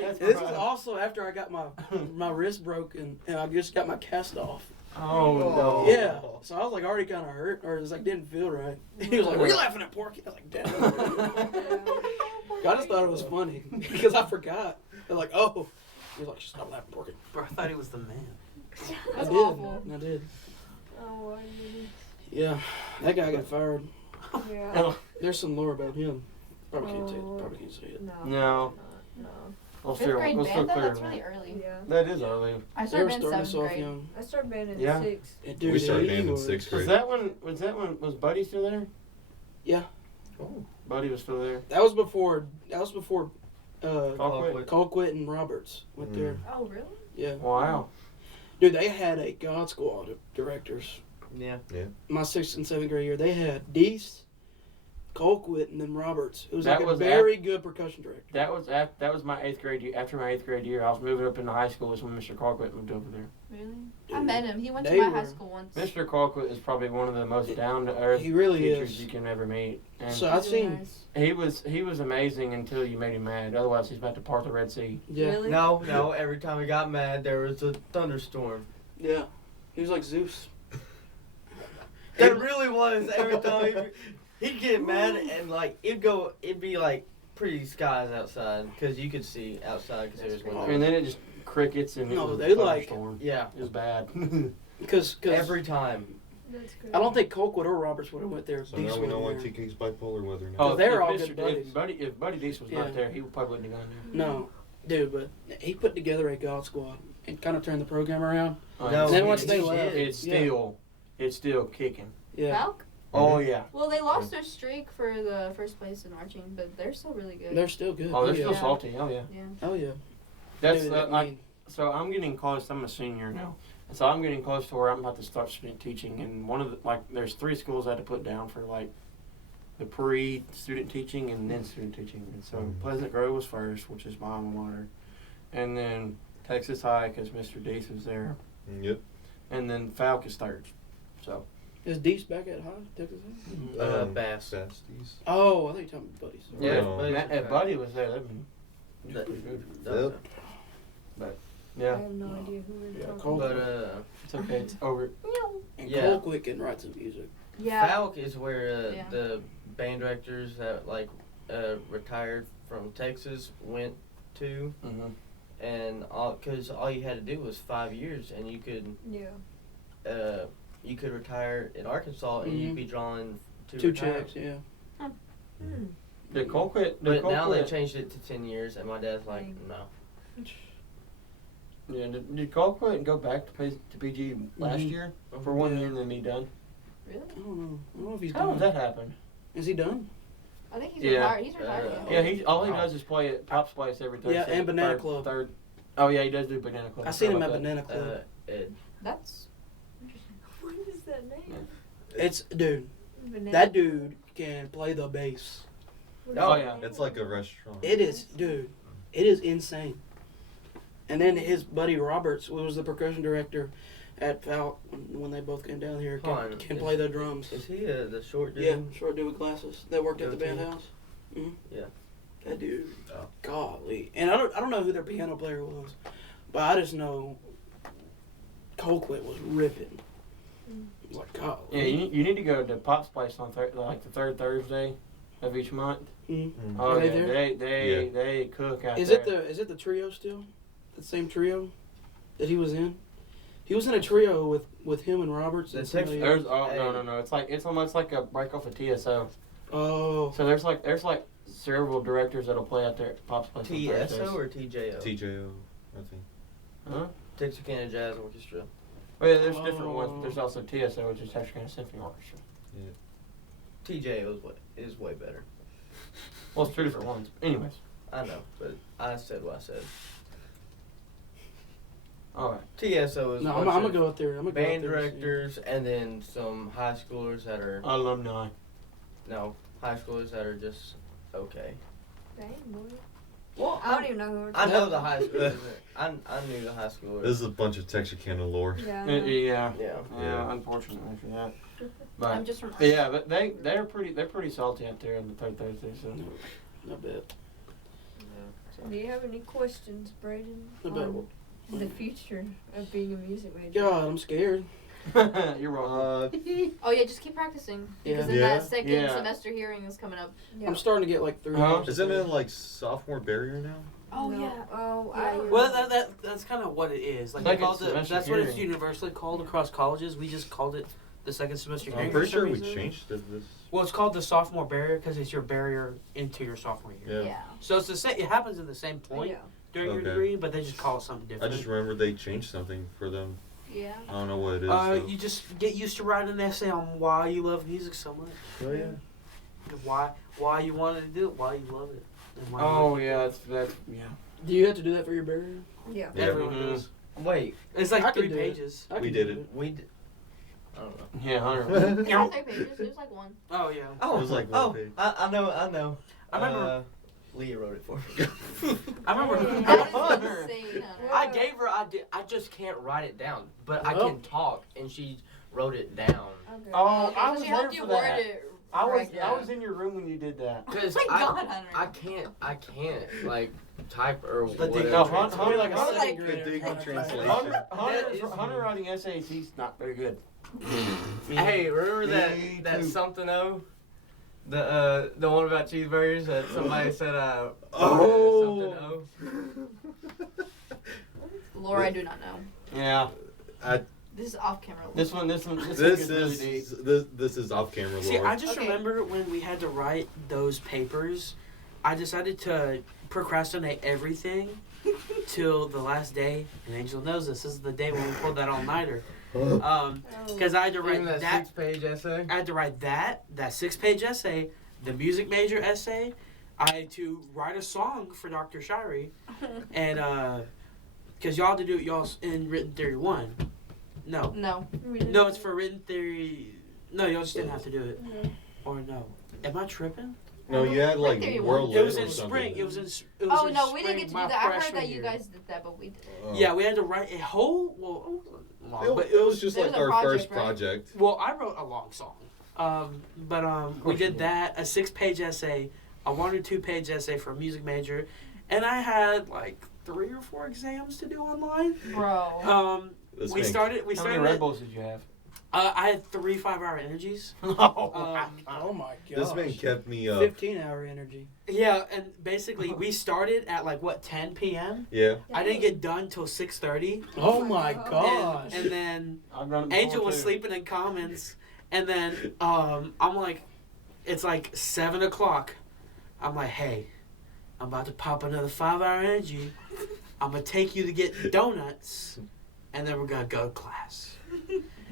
That's this was rough. also after I got my wrist broken, and I just got my cast off. Oh no. Yeah. So I was like already kind of hurt, or it was like didn't feel right. He was like, "What are you laughing at, Porky?" I was like, "Damn." I just thought it was funny because I forgot. I was like, "Oh." He was like, "Stop laughing, Porky." Bro, I thought he was the man. That's I did. awful. I did. Oh, I didn't. Yeah. That guy got fired. Yeah. There's some lore about him. Probably can't say it. Oh. Probably can't say it. No. No. No. We'll Fifth still, grade we'll still band though? clear That's him. really early. Yeah. That is early. I They were started band starting us 7th off grade. young. I started band in Yeah. 6th. And dude, We started he band in was- 6th grade. Was Buddy still there? Yeah. Oh. Buddy was still there. That was before. Colquitt? Colquitt and Roberts went there. Oh, really? Yeah. Wow. Dude, they had a God Squad of directors. Yeah. My 6th and 7th grade year, they had Deese, Colquitt, and then Roberts. It was That like a was very good percussion director. That was my 8th grade year. After my 8th grade year, I was moving up into high school. Was when Mr. Colquitt moved over there. Really? Dude, I met him. He went to they my were- high school once. Mr. Colquitt is probably one of the most down to earth He really teachers is. you can ever meet. And So I've He's really seen. nice. he was amazing until you made him mad. Otherwise, he's about to part the Red Sea. Yeah. Really? No. Every time he got mad, there was a thunderstorm. Yeah. He was like Zeus. There really was. Every time he'd get mad and like it'd be like pretty skies outside because you could see outside because it was winter. And then it just crickets and No, it was they a like- thunderstorm. Yeah, It was bad. Because every time. That's good. I don't think Colquitt or Roberts would have went there. if So Deese now we went know why there. TK's bipolar weather now. Oh, they were all if good buddies. If Buddy Deese was Yeah. not there, he probably wouldn't have gone No, dude, but he put together a God Squad and kind of turned the program around. there. No, then he once did. they He left, did. It's still kicking. Yeah. Falk? Oh yeah. Well, they lost their streak for the first place in marching, but they're still really good. They're still good. Oh, they're yeah. still salty. Oh yeah. Yeah. Oh yeah. That's Dude, like I mean, so. I'm getting close. I'm a senior now, and so I'm getting close to where I'm about to start student teaching. And one of the there's 3 schools I had to put down for like the pre-student teaching and then student teaching. And so Pleasant Grove was first, which is my alma mater, and then Texas High because Mr. Deese was there, Yep. and then Falk is third. So is Deese back at High Texas? Bass. Basties. Oh, I think you're talking about buddies. yeah, No. if Buddy was there, that'd be That- pretty good. Yep. I Yeah, have no idea who we're Yeah, talking Cole- But it's okay. It's over. And Yeah. Colquitt can write some music. Yeah. Falk is where Yeah. the band directors that retired from Texas went to, Mm-hmm. and because all you had to do was 5 years, and you could Yeah. you could retire in Arkansas, and you'd Mhm. be drawing 2 retire. checks, yeah. Hmm. Did Colquitt? But now they changed it to 10 years, and my dad's like, Dang. no. Yeah, did Colquitt go back to PG last Mhm. year for 1 Yeah. year and then be done? Really? I don't know. I don't know if he's How done. did that happen? Is he done? I think he's Yeah. retired. He's retired. Yeah, he all he Wow. does is play at Pop's Place every Thursday. Yeah, and Banana third, Club. Third. Oh yeah, he does do Banana Club. I seen him forgot at about Banana Club. Ed. That's interesting. What is that name? It's dude. Banana. That dude can play the bass. What Oh, is yeah. that It's name? like a restaurant. It is, dude. It is insane. And then his buddy Roberts was the percussion director at Falk when they both came down here. Hold on, Can play the drums. Is he the short dude? Yeah, short dude with glasses that worked at the Go-to. band house. Mm-hmm. Yeah. That dude. Oh. Golly. And I don't know who their piano player was, but I just know Colquitt was ripping. I was like, golly. Yeah, you need to go to Pop's place on like the third Thursday of each month. Mm-hmm. Oh Are they yeah, there? they cook out Is there. it the trio still? The same trio that he was in? He was in a trio with him and Roberts. And somebody else. No. It's almost like a break off of TSO. Oh. So there's like several directors that'll play out there at Pop's place. on Thursdays. TSO or TJO? TJO, I think. Huh? Texarkana Jazz Orchestra. Oh yeah, there's different ones, but there's also TSO, which is Texarkana Symphony Orchestra. TJO is way better. Well, it's two different ones. Anyways. I know, but I said what I said. All right. TSO is No, a I'm bunch gonna of go out there. I'm gonna go band out there and see. directors and then some high schoolers that are Alumni. high schoolers that are just okay. Dang, boy. Well, I don't even know who we're I talking know the high schoolers. I knew the high schoolers. This is a bunch of Texarkana lore. Yeah. Yeah. Yeah. Unfortunately for that. I'm But just from. yeah, but they're pretty salty out there on the third Thursday. So I bet. Do you have any questions, Breydan, I bet. on the future of being a music major? God, I'm scared. you're wrong. Oh yeah, just keep practicing because then Yeah. that second Yeah. semester hearing is coming up. Yeah. I'm starting to get like 3 Huh? hours. Isn't it like sophomore barrier now? Oh No. yeah. Oh, Yeah. Well, that's kind of what it is. Like, Second we called it, semester that's what it's hearing. universally called across colleges. We just called it the second semester hearing. I'm for pretty some sure we reason. changed this. Well, it's called the sophomore barrier because it's your barrier into your sophomore year. Yeah. Yeah. So it's the same. It happens at the same point Yeah. during your Okay. degree, but they just call it something I different. just remember they changed something for them. Yeah. I don't know what it is. though. You just get used to writing an essay on why you love music so much. Oh yeah. Why you wanted to do it, why you love it. And why Oh you yeah, that's yeah. Do you have to do that for your barrier? Yeah. Yeah. Everyone Mhm. does. Wait, it's I like could 3 do it. pages. I We can did do it. We did. I don't know. Yeah, 100. It was like pages. It was like one. Oh yeah. It was like one page. I know. I remember. Leah wrote it for me. I remember. That is insane, Hunter. I gave her. I just can't write it down, but I Well. can talk, and she wrote it down. Okay. Oh, I So was she there helped you for word that. it I was correctly. I was in your room when you did that. Cause Oh my I, God, Hunter. I can't like type or The whatever. thing- No, Hunter Hunter, like a I was second like- grader The trying to translation. translate. Hunter writing essays, he's not very good. Hey, remember Me that too. something O? The one about cheeseburgers that somebody said Oh. something O. Laura, I do not know. Yeah, This is off camera. this one This is really deep. this is off camera See, lore. I just Okay. remember when we had to write those papers, I decided to procrastinate everything till the last day. And Angel knows this. This is the day when we pulled that all-nighter. Because I had to write Even that that. 6-page essay. I had to write that 6-page essay, the music major essay. I had to write a song for Dr. Shirey, and because y'all had to do it y'all in written theory 1. No, No. it's for written theory. No, y'all just didn't have to do it. Or no, am I tripping? No, you had like Right there, world It was lit or in something. spring. It was in. Oh in no, we spring didn't get to my do that. I heard freshman that you year. guys did that, but we didn't. Oh. Yeah, we had to write a whole. But It was just It like was a our project, first right? project. Well, I wrote a long song. We did that, a 6-page essay, a 1 or 2-page essay for a music major, and I had like 3 or 4 exams to do online. Bro. This We man- started. How many Red Bulls did you have? I had 3 5-hour energies. Oh, Oh my god. This man kept me up. 15-hour energy. Yeah, and basically we started at like what 10 p.m. Yeah. I didn't get done till 6:30. Oh my gosh. And then I've run it Angel before, was too. sleeping in Commons, and then I'm like, it's like 7 o'clock. I'm like, hey, I'm about to pop another 5-hour energy. I'm gonna take you to get donuts, and then we're gonna go to class.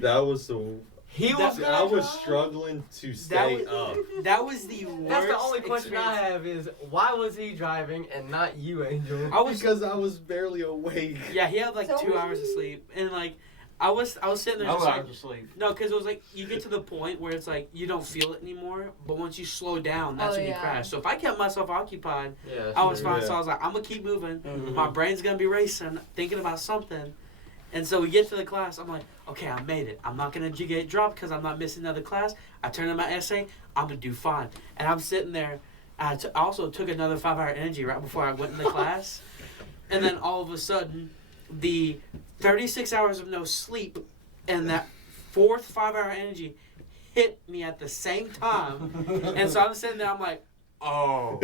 That was the. He That- was. I was struggling to stay was- up. That was the worst. That's the only question I experience. have is why was he driving and not you, Angel? I was Because I was barely awake. Yeah, he had like So 2 hours of sleep, and like I was sitting there No just like hours of sleep. no, because it was like you get to the point where it's like you don't feel it anymore, but once you slow down, that's Oh, when you yeah. crash. So if I kept myself occupied, Yeah, I was sure. fine. Yeah. So I was like, I'm gonna keep moving. Mhm. My brain's gonna be racing, thinking about something, And so we get to the class. I'm like, okay, I made it. I'm not going to get dropped because I'm not missing another class. I turned in my essay. I'm going to do fine. And I'm sitting there. I also took another 5-hour energy right before I went in the class. And then all of a sudden, the 36 hours of no sleep and that fourth 5-hour energy hit me at the same time. And so I'm sitting there, I'm like, oh.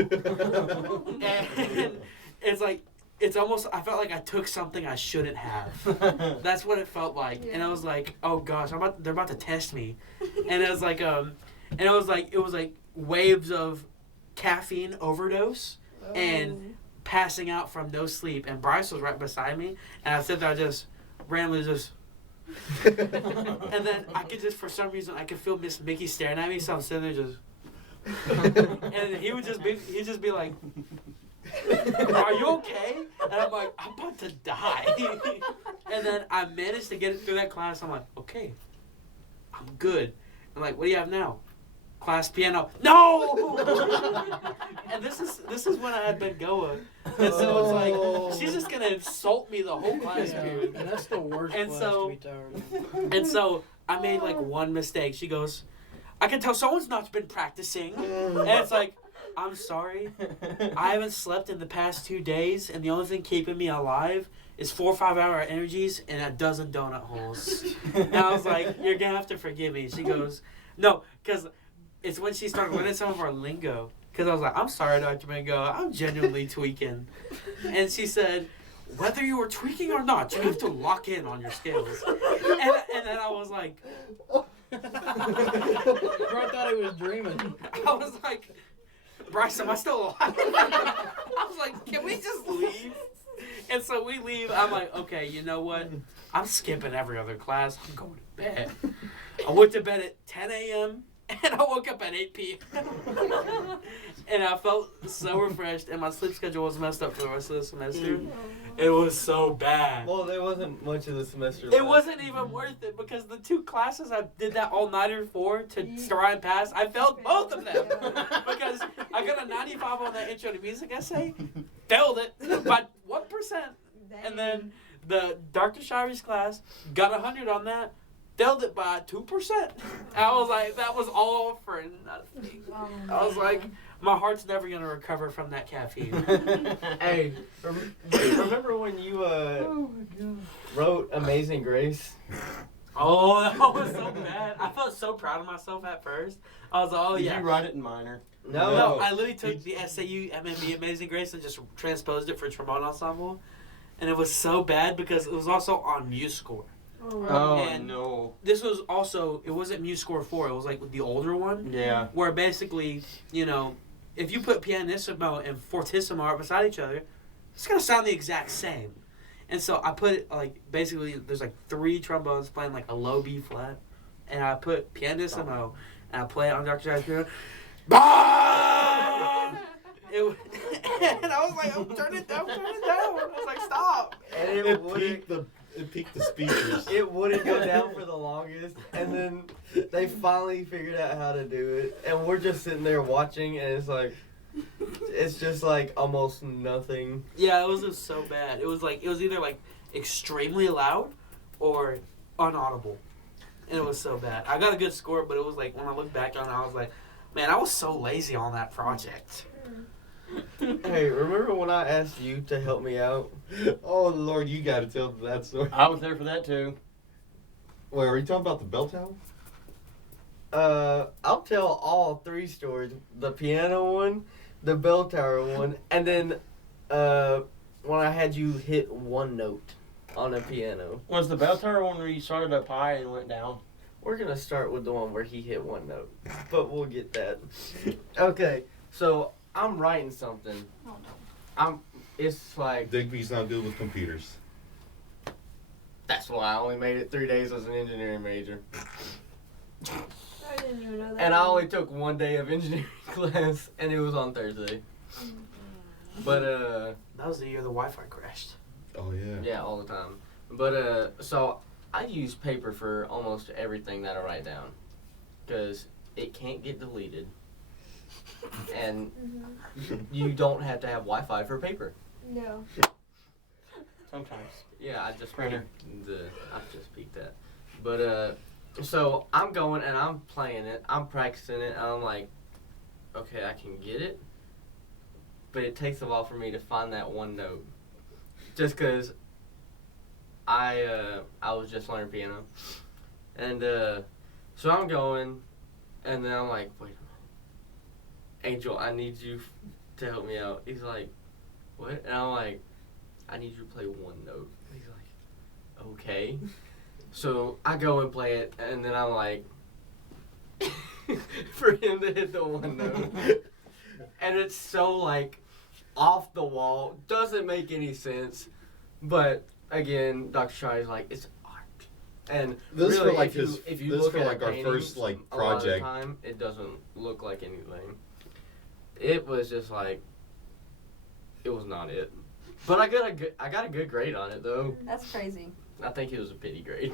And it's like, it's almost, I felt like I took something I shouldn't have. That's what it felt like. And I was like, oh gosh, they're about to test me. And it was like, it was like waves of caffeine overdose and passing out from no sleep. And Bryce was right beside me. And I said that I just randomly just, and then I could just, for some reason, I could feel Miss Mickey staring at me. So I'm sitting there just, and he'd just be like, are you okay? And I'm like, I'm about to die. And then I managed to get it through that class. I'm like, okay, I'm good. I'm like, what do you have now? Class piano. No! And this is when I had been going. And so it's like, she's just going to insult me the whole class period. And that's the worst And class so- to be tired of. And so I made like one mistake. She goes, I can tell someone's not been practicing. And it's like, I'm sorry. I haven't slept in the past 2 days, and the only thing keeping me alive is 4 5-hour energies and a dozen donut holes. And I was like, you're going to have to forgive me. She goes, no, because it's when she started learning some of our lingo. Because I was like, I'm sorry, Dr. Mango, I'm genuinely tweaking. And she said, whether you were tweaking or not, you have to lock in on your scales. And then I was like, Bro, I thought he was dreaming. I was like, Bryce, am I still alive? I was like, can we just leave? And so we leave. I'm like, okay, you know what? I'm skipping every other class. I'm going to bed. I went to bed at 10 a.m. and I woke up at 8 p.m. And I felt so refreshed, and my sleep schedule was messed up for the rest of the semester. It was so bad. Well, there wasn't much of the semester It left. wasn't even worth it because the 2 classes I did that all-nighter for to try and pass, I failed both of them. Because I got a 95 on that intro to music essay, failed it by 1%. And then the Dr. Shiry's class got 100 on that, failed it by 2%. I was like, that was all for nothing. I was like, my heart's never going to recover from that caffeine. Hey, remember when you wrote Amazing Grace? Oh, that was so bad. I felt so proud of myself at first. I was like, oh, Did yeah. you write it in minor? No, I literally took the SAU MMB Amazing Grace and just transposed it for trombone ensemble. And it was so bad because it was also on MuseScore. Oh, And no. This was also, it wasn't MuseScore 4, it was like the older one. Yeah. Where basically, you know, if you put pianissimo and fortissimo right beside each other, it's going to sound the exact same. And so I put it, like, basically, there's like 3 trombones playing like a low B flat. And I put pianissimo, and I play it on Dr. Shiry's piano. Bah! And I was like, oh, turn it down. I was like, stop. And It peaked the speakers. it wouldn't go down for the longest, and then they finally figured out how to do it, and we're just sitting there watching, and it's just like almost nothing. Yeah, it was just so bad. It was either like extremely loud or unaudible. And it was so bad. I got a good score, but it was like, when I look back on it, I was like, man, I was so lazy on that project. Hey, remember when I asked you to help me out? Oh Lord, you gotta tell that story. I was there for that too. Wait, are you talking about the bell tower? I'll tell all 3 stories. The piano one, the bell tower one, and then when I had you hit one note on a piano. Was the bell tower one where you started up high and went down? We're gonna start with the one where he hit one note, but we'll get that. Okay, so I'm writing something. Oh, no. It's like, Digby's not good with computers. that's why I only made it 3 days as an engineering major. I didn't even know that. And I only took 1 day of engineering class, and it was on Thursday. But, That was the year the Wi-Fi crashed. Oh yeah. yeah, all the time. But, so I use paper for almost everything that I write down. Because it can't get deleted. And you don't have to have Wi-Fi for paper. No. Sometimes. Yeah, I just Printer. peeked that. But so I'm going and I'm playing it. I'm practicing it. And I'm like, okay, I can get it. But it takes a while for me to find that one note. Just because I was just learning piano. And so I'm going, and then I'm like, wait a minute. Angel, I need you to help me out. He's like, what? And I'm like, I need you to play one note. He's like, okay. So I go and play it, and then I'm like, for him to hit the one note. And it's so, like, off the wall. Doesn't make any sense. But, again, Dr. Try's like, it's art. And This really, for like if you this look for at like our paintings, first like a lot of the project. time, it doesn't look like anything. It was just like, it was not it. But I got a good grade on it, though. That's crazy. I think it was a pity grade.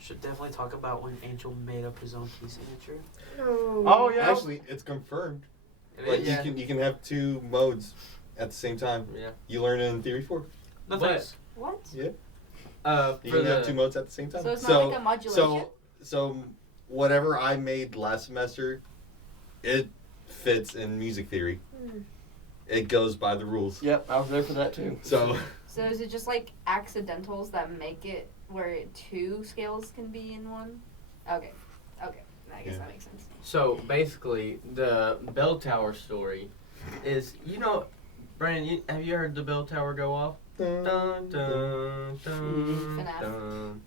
Should definitely talk about when Angel made up his own key signature. Oh yeah. Actually, it's confirmed. Like Yeah. you can have two modes at the same time. Yeah. You learn it in Theory 4. No But- thanks. What? Yeah. For You can have two modes at the same time. So it's not like a modulation? So whatever I made last semester, it fits in music theory. It goes by the rules. Yep, I was there for that too. So So is it just like accidentals that make it where two scales can be in one? Okay. I guess that makes sense. So basically, the bell tower story is, Brandon, have you heard the bell tower go off? Dun, dun, dun, FNAF. dun,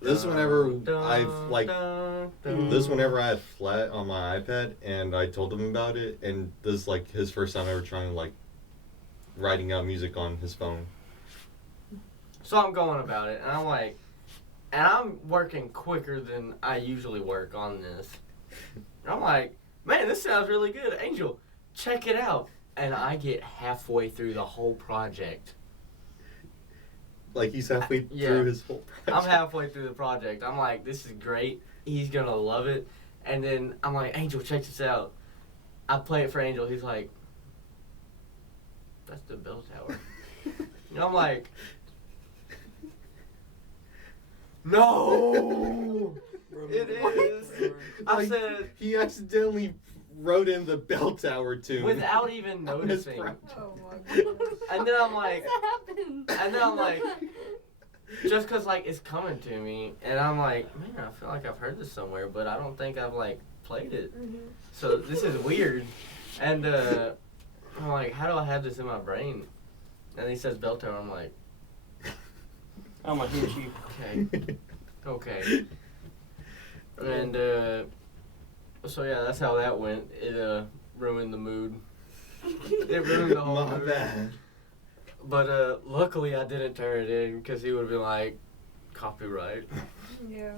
this is whenever dun, I've like dun, dun. this is whenever I had Flat on my iPad and I told him about it, and this is like his first time ever trying like writing out music on his phone. So I'm going about it, and I'm like, and I'm working quicker than I usually work on this. And I'm like, man, this sounds really good. Angel, check it out. And I get halfway through the whole project. Like he's halfway Yeah. through his whole I'm project. halfway through the project. I'm like, this is great. He's going to love it. And then I'm like, Angel, check this out. I play it for Angel. He's like, that's the bell tower. And I'm like, no, it is. I Like, said, he accidentally wrote in the bell tower tune without even on his noticing. project. Oh my goodness. And then I'm How like, does that happen? and then I'm like, just because, like, it's coming to me. And I'm like, man, I feel like I've heard this somewhere, but I don't think I've, like, played it. So this is weird. And I'm like, how do I have this in my brain? And he says bell tower. I'm like, I'm a huge you. okay. Okay. And so yeah, that's how that went. It ruined the mood. It ruined the whole My mood. bad. But luckily I didn't turn it in because he would have been like, copyright. Yeah.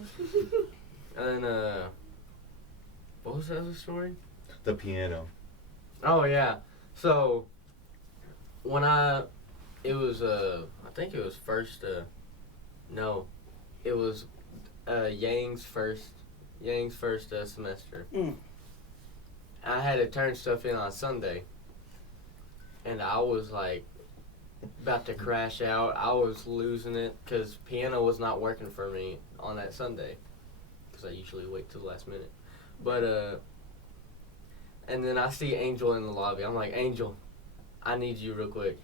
And then what was the other story? The piano. Oh yeah. So when it was I think it was first no, it was Yang's first semester. I had to turn stuff in on Sunday, and I was like about to crash out. I was losing it because piano was not working for me on that Sunday because I usually wait till the last minute. But and then I see Angel in the lobby. I'm like, Angel, I need you real quick.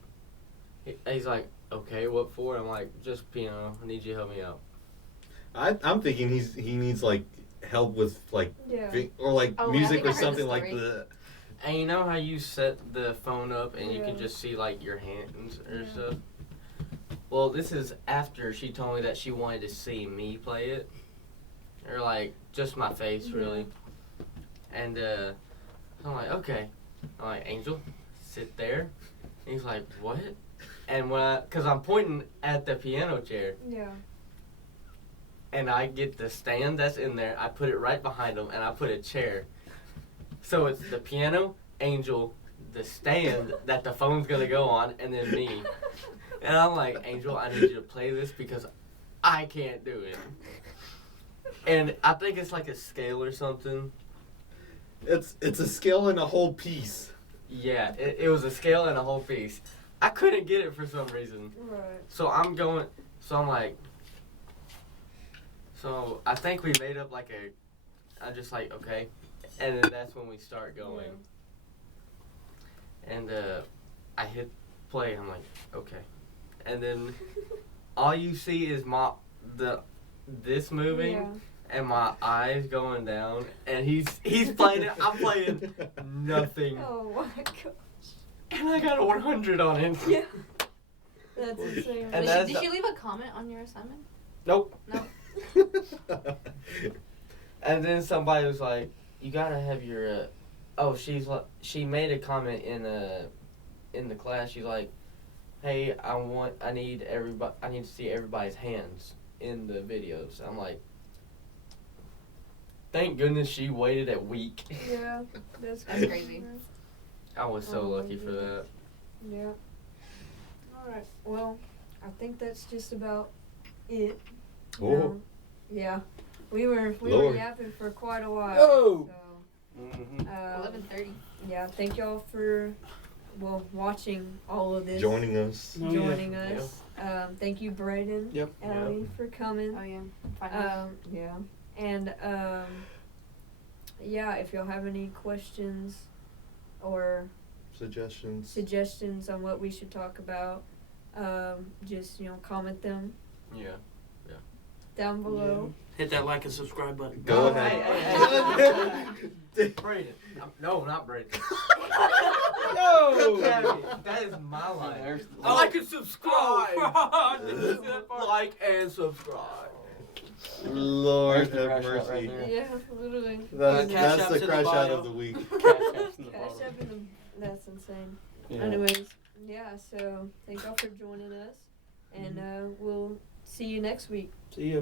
He's like, okay, what for? I'm like, just piano. I need you to help me out. I'm thinking he needs like help with like Yeah. or like Oh, wait, I music think I or heard something the like story. the. And you know how you set the phone up and you can Yeah. just see like your hands or Yeah. stuff? Well, this is after she told me that she wanted to see me play it. Or like just my face really. And I'm like, okay. I'm like, Angel, sit there. And he's like, what? And cause I'm pointing at the piano chair. Yeah. And I get the stand that's in there, I put it right behind him, and I put a chair. So it's the piano, Angel, the stand that the phone's gonna go on, and then me. And I'm like, Angel, I need you to play this because I can't do it. And I think it's like a scale or something. It's a scale and a whole piece. Yeah, it was a scale and a whole piece. I couldn't get it for some reason. Right. So I'm going. So I'm like. So I think we made up like I'm just like okay, and then that's when we start going. And I hit play. I'm like okay, and then all you see is this moving. Yeah. And my eyes going down, and he's playing it. I'm playing nothing, Oh my god. and I got a 100 on it. Yeah. That's insane. And Did she leave a comment on your assignment? Nope. No. And then somebody was like, "You gotta have your." She made a comment in the class. She's like, "Hey, I need to see everybody's hands in the videos." I'm like. Thank goodness she waited a week. Yeah, that's crazy. I was so lucky for that. Yeah. All right. Well, I think that's just about it. Oh. Yeah. We were Lord. yapping for quite a while. Oh. So, Mm-hmm. 11:30. yeah. Thank y'all for watching all of this. Joining us. Oh, Joining us. Thank you, Breydan. Yep. Allie, for coming. Oh yeah. Fine. Yeah. And yeah, if y'all have any questions or suggestions on what we should talk about, just comment them Yeah. down below. Hit that like and subscribe button. Go ahead. Breydan. No, not Breydan. No. That is my life. Like and subscribe. Like and subscribe. Lord There's the have crash out mercy. right there. Yeah, literally. That's Cash App's the in the crash out bio. of the week. Cash apps in the Cash bottom. up in the, that's insane. Yeah. Anyways, yeah, so thank y'all for joining us, and we'll see you next week. See ya.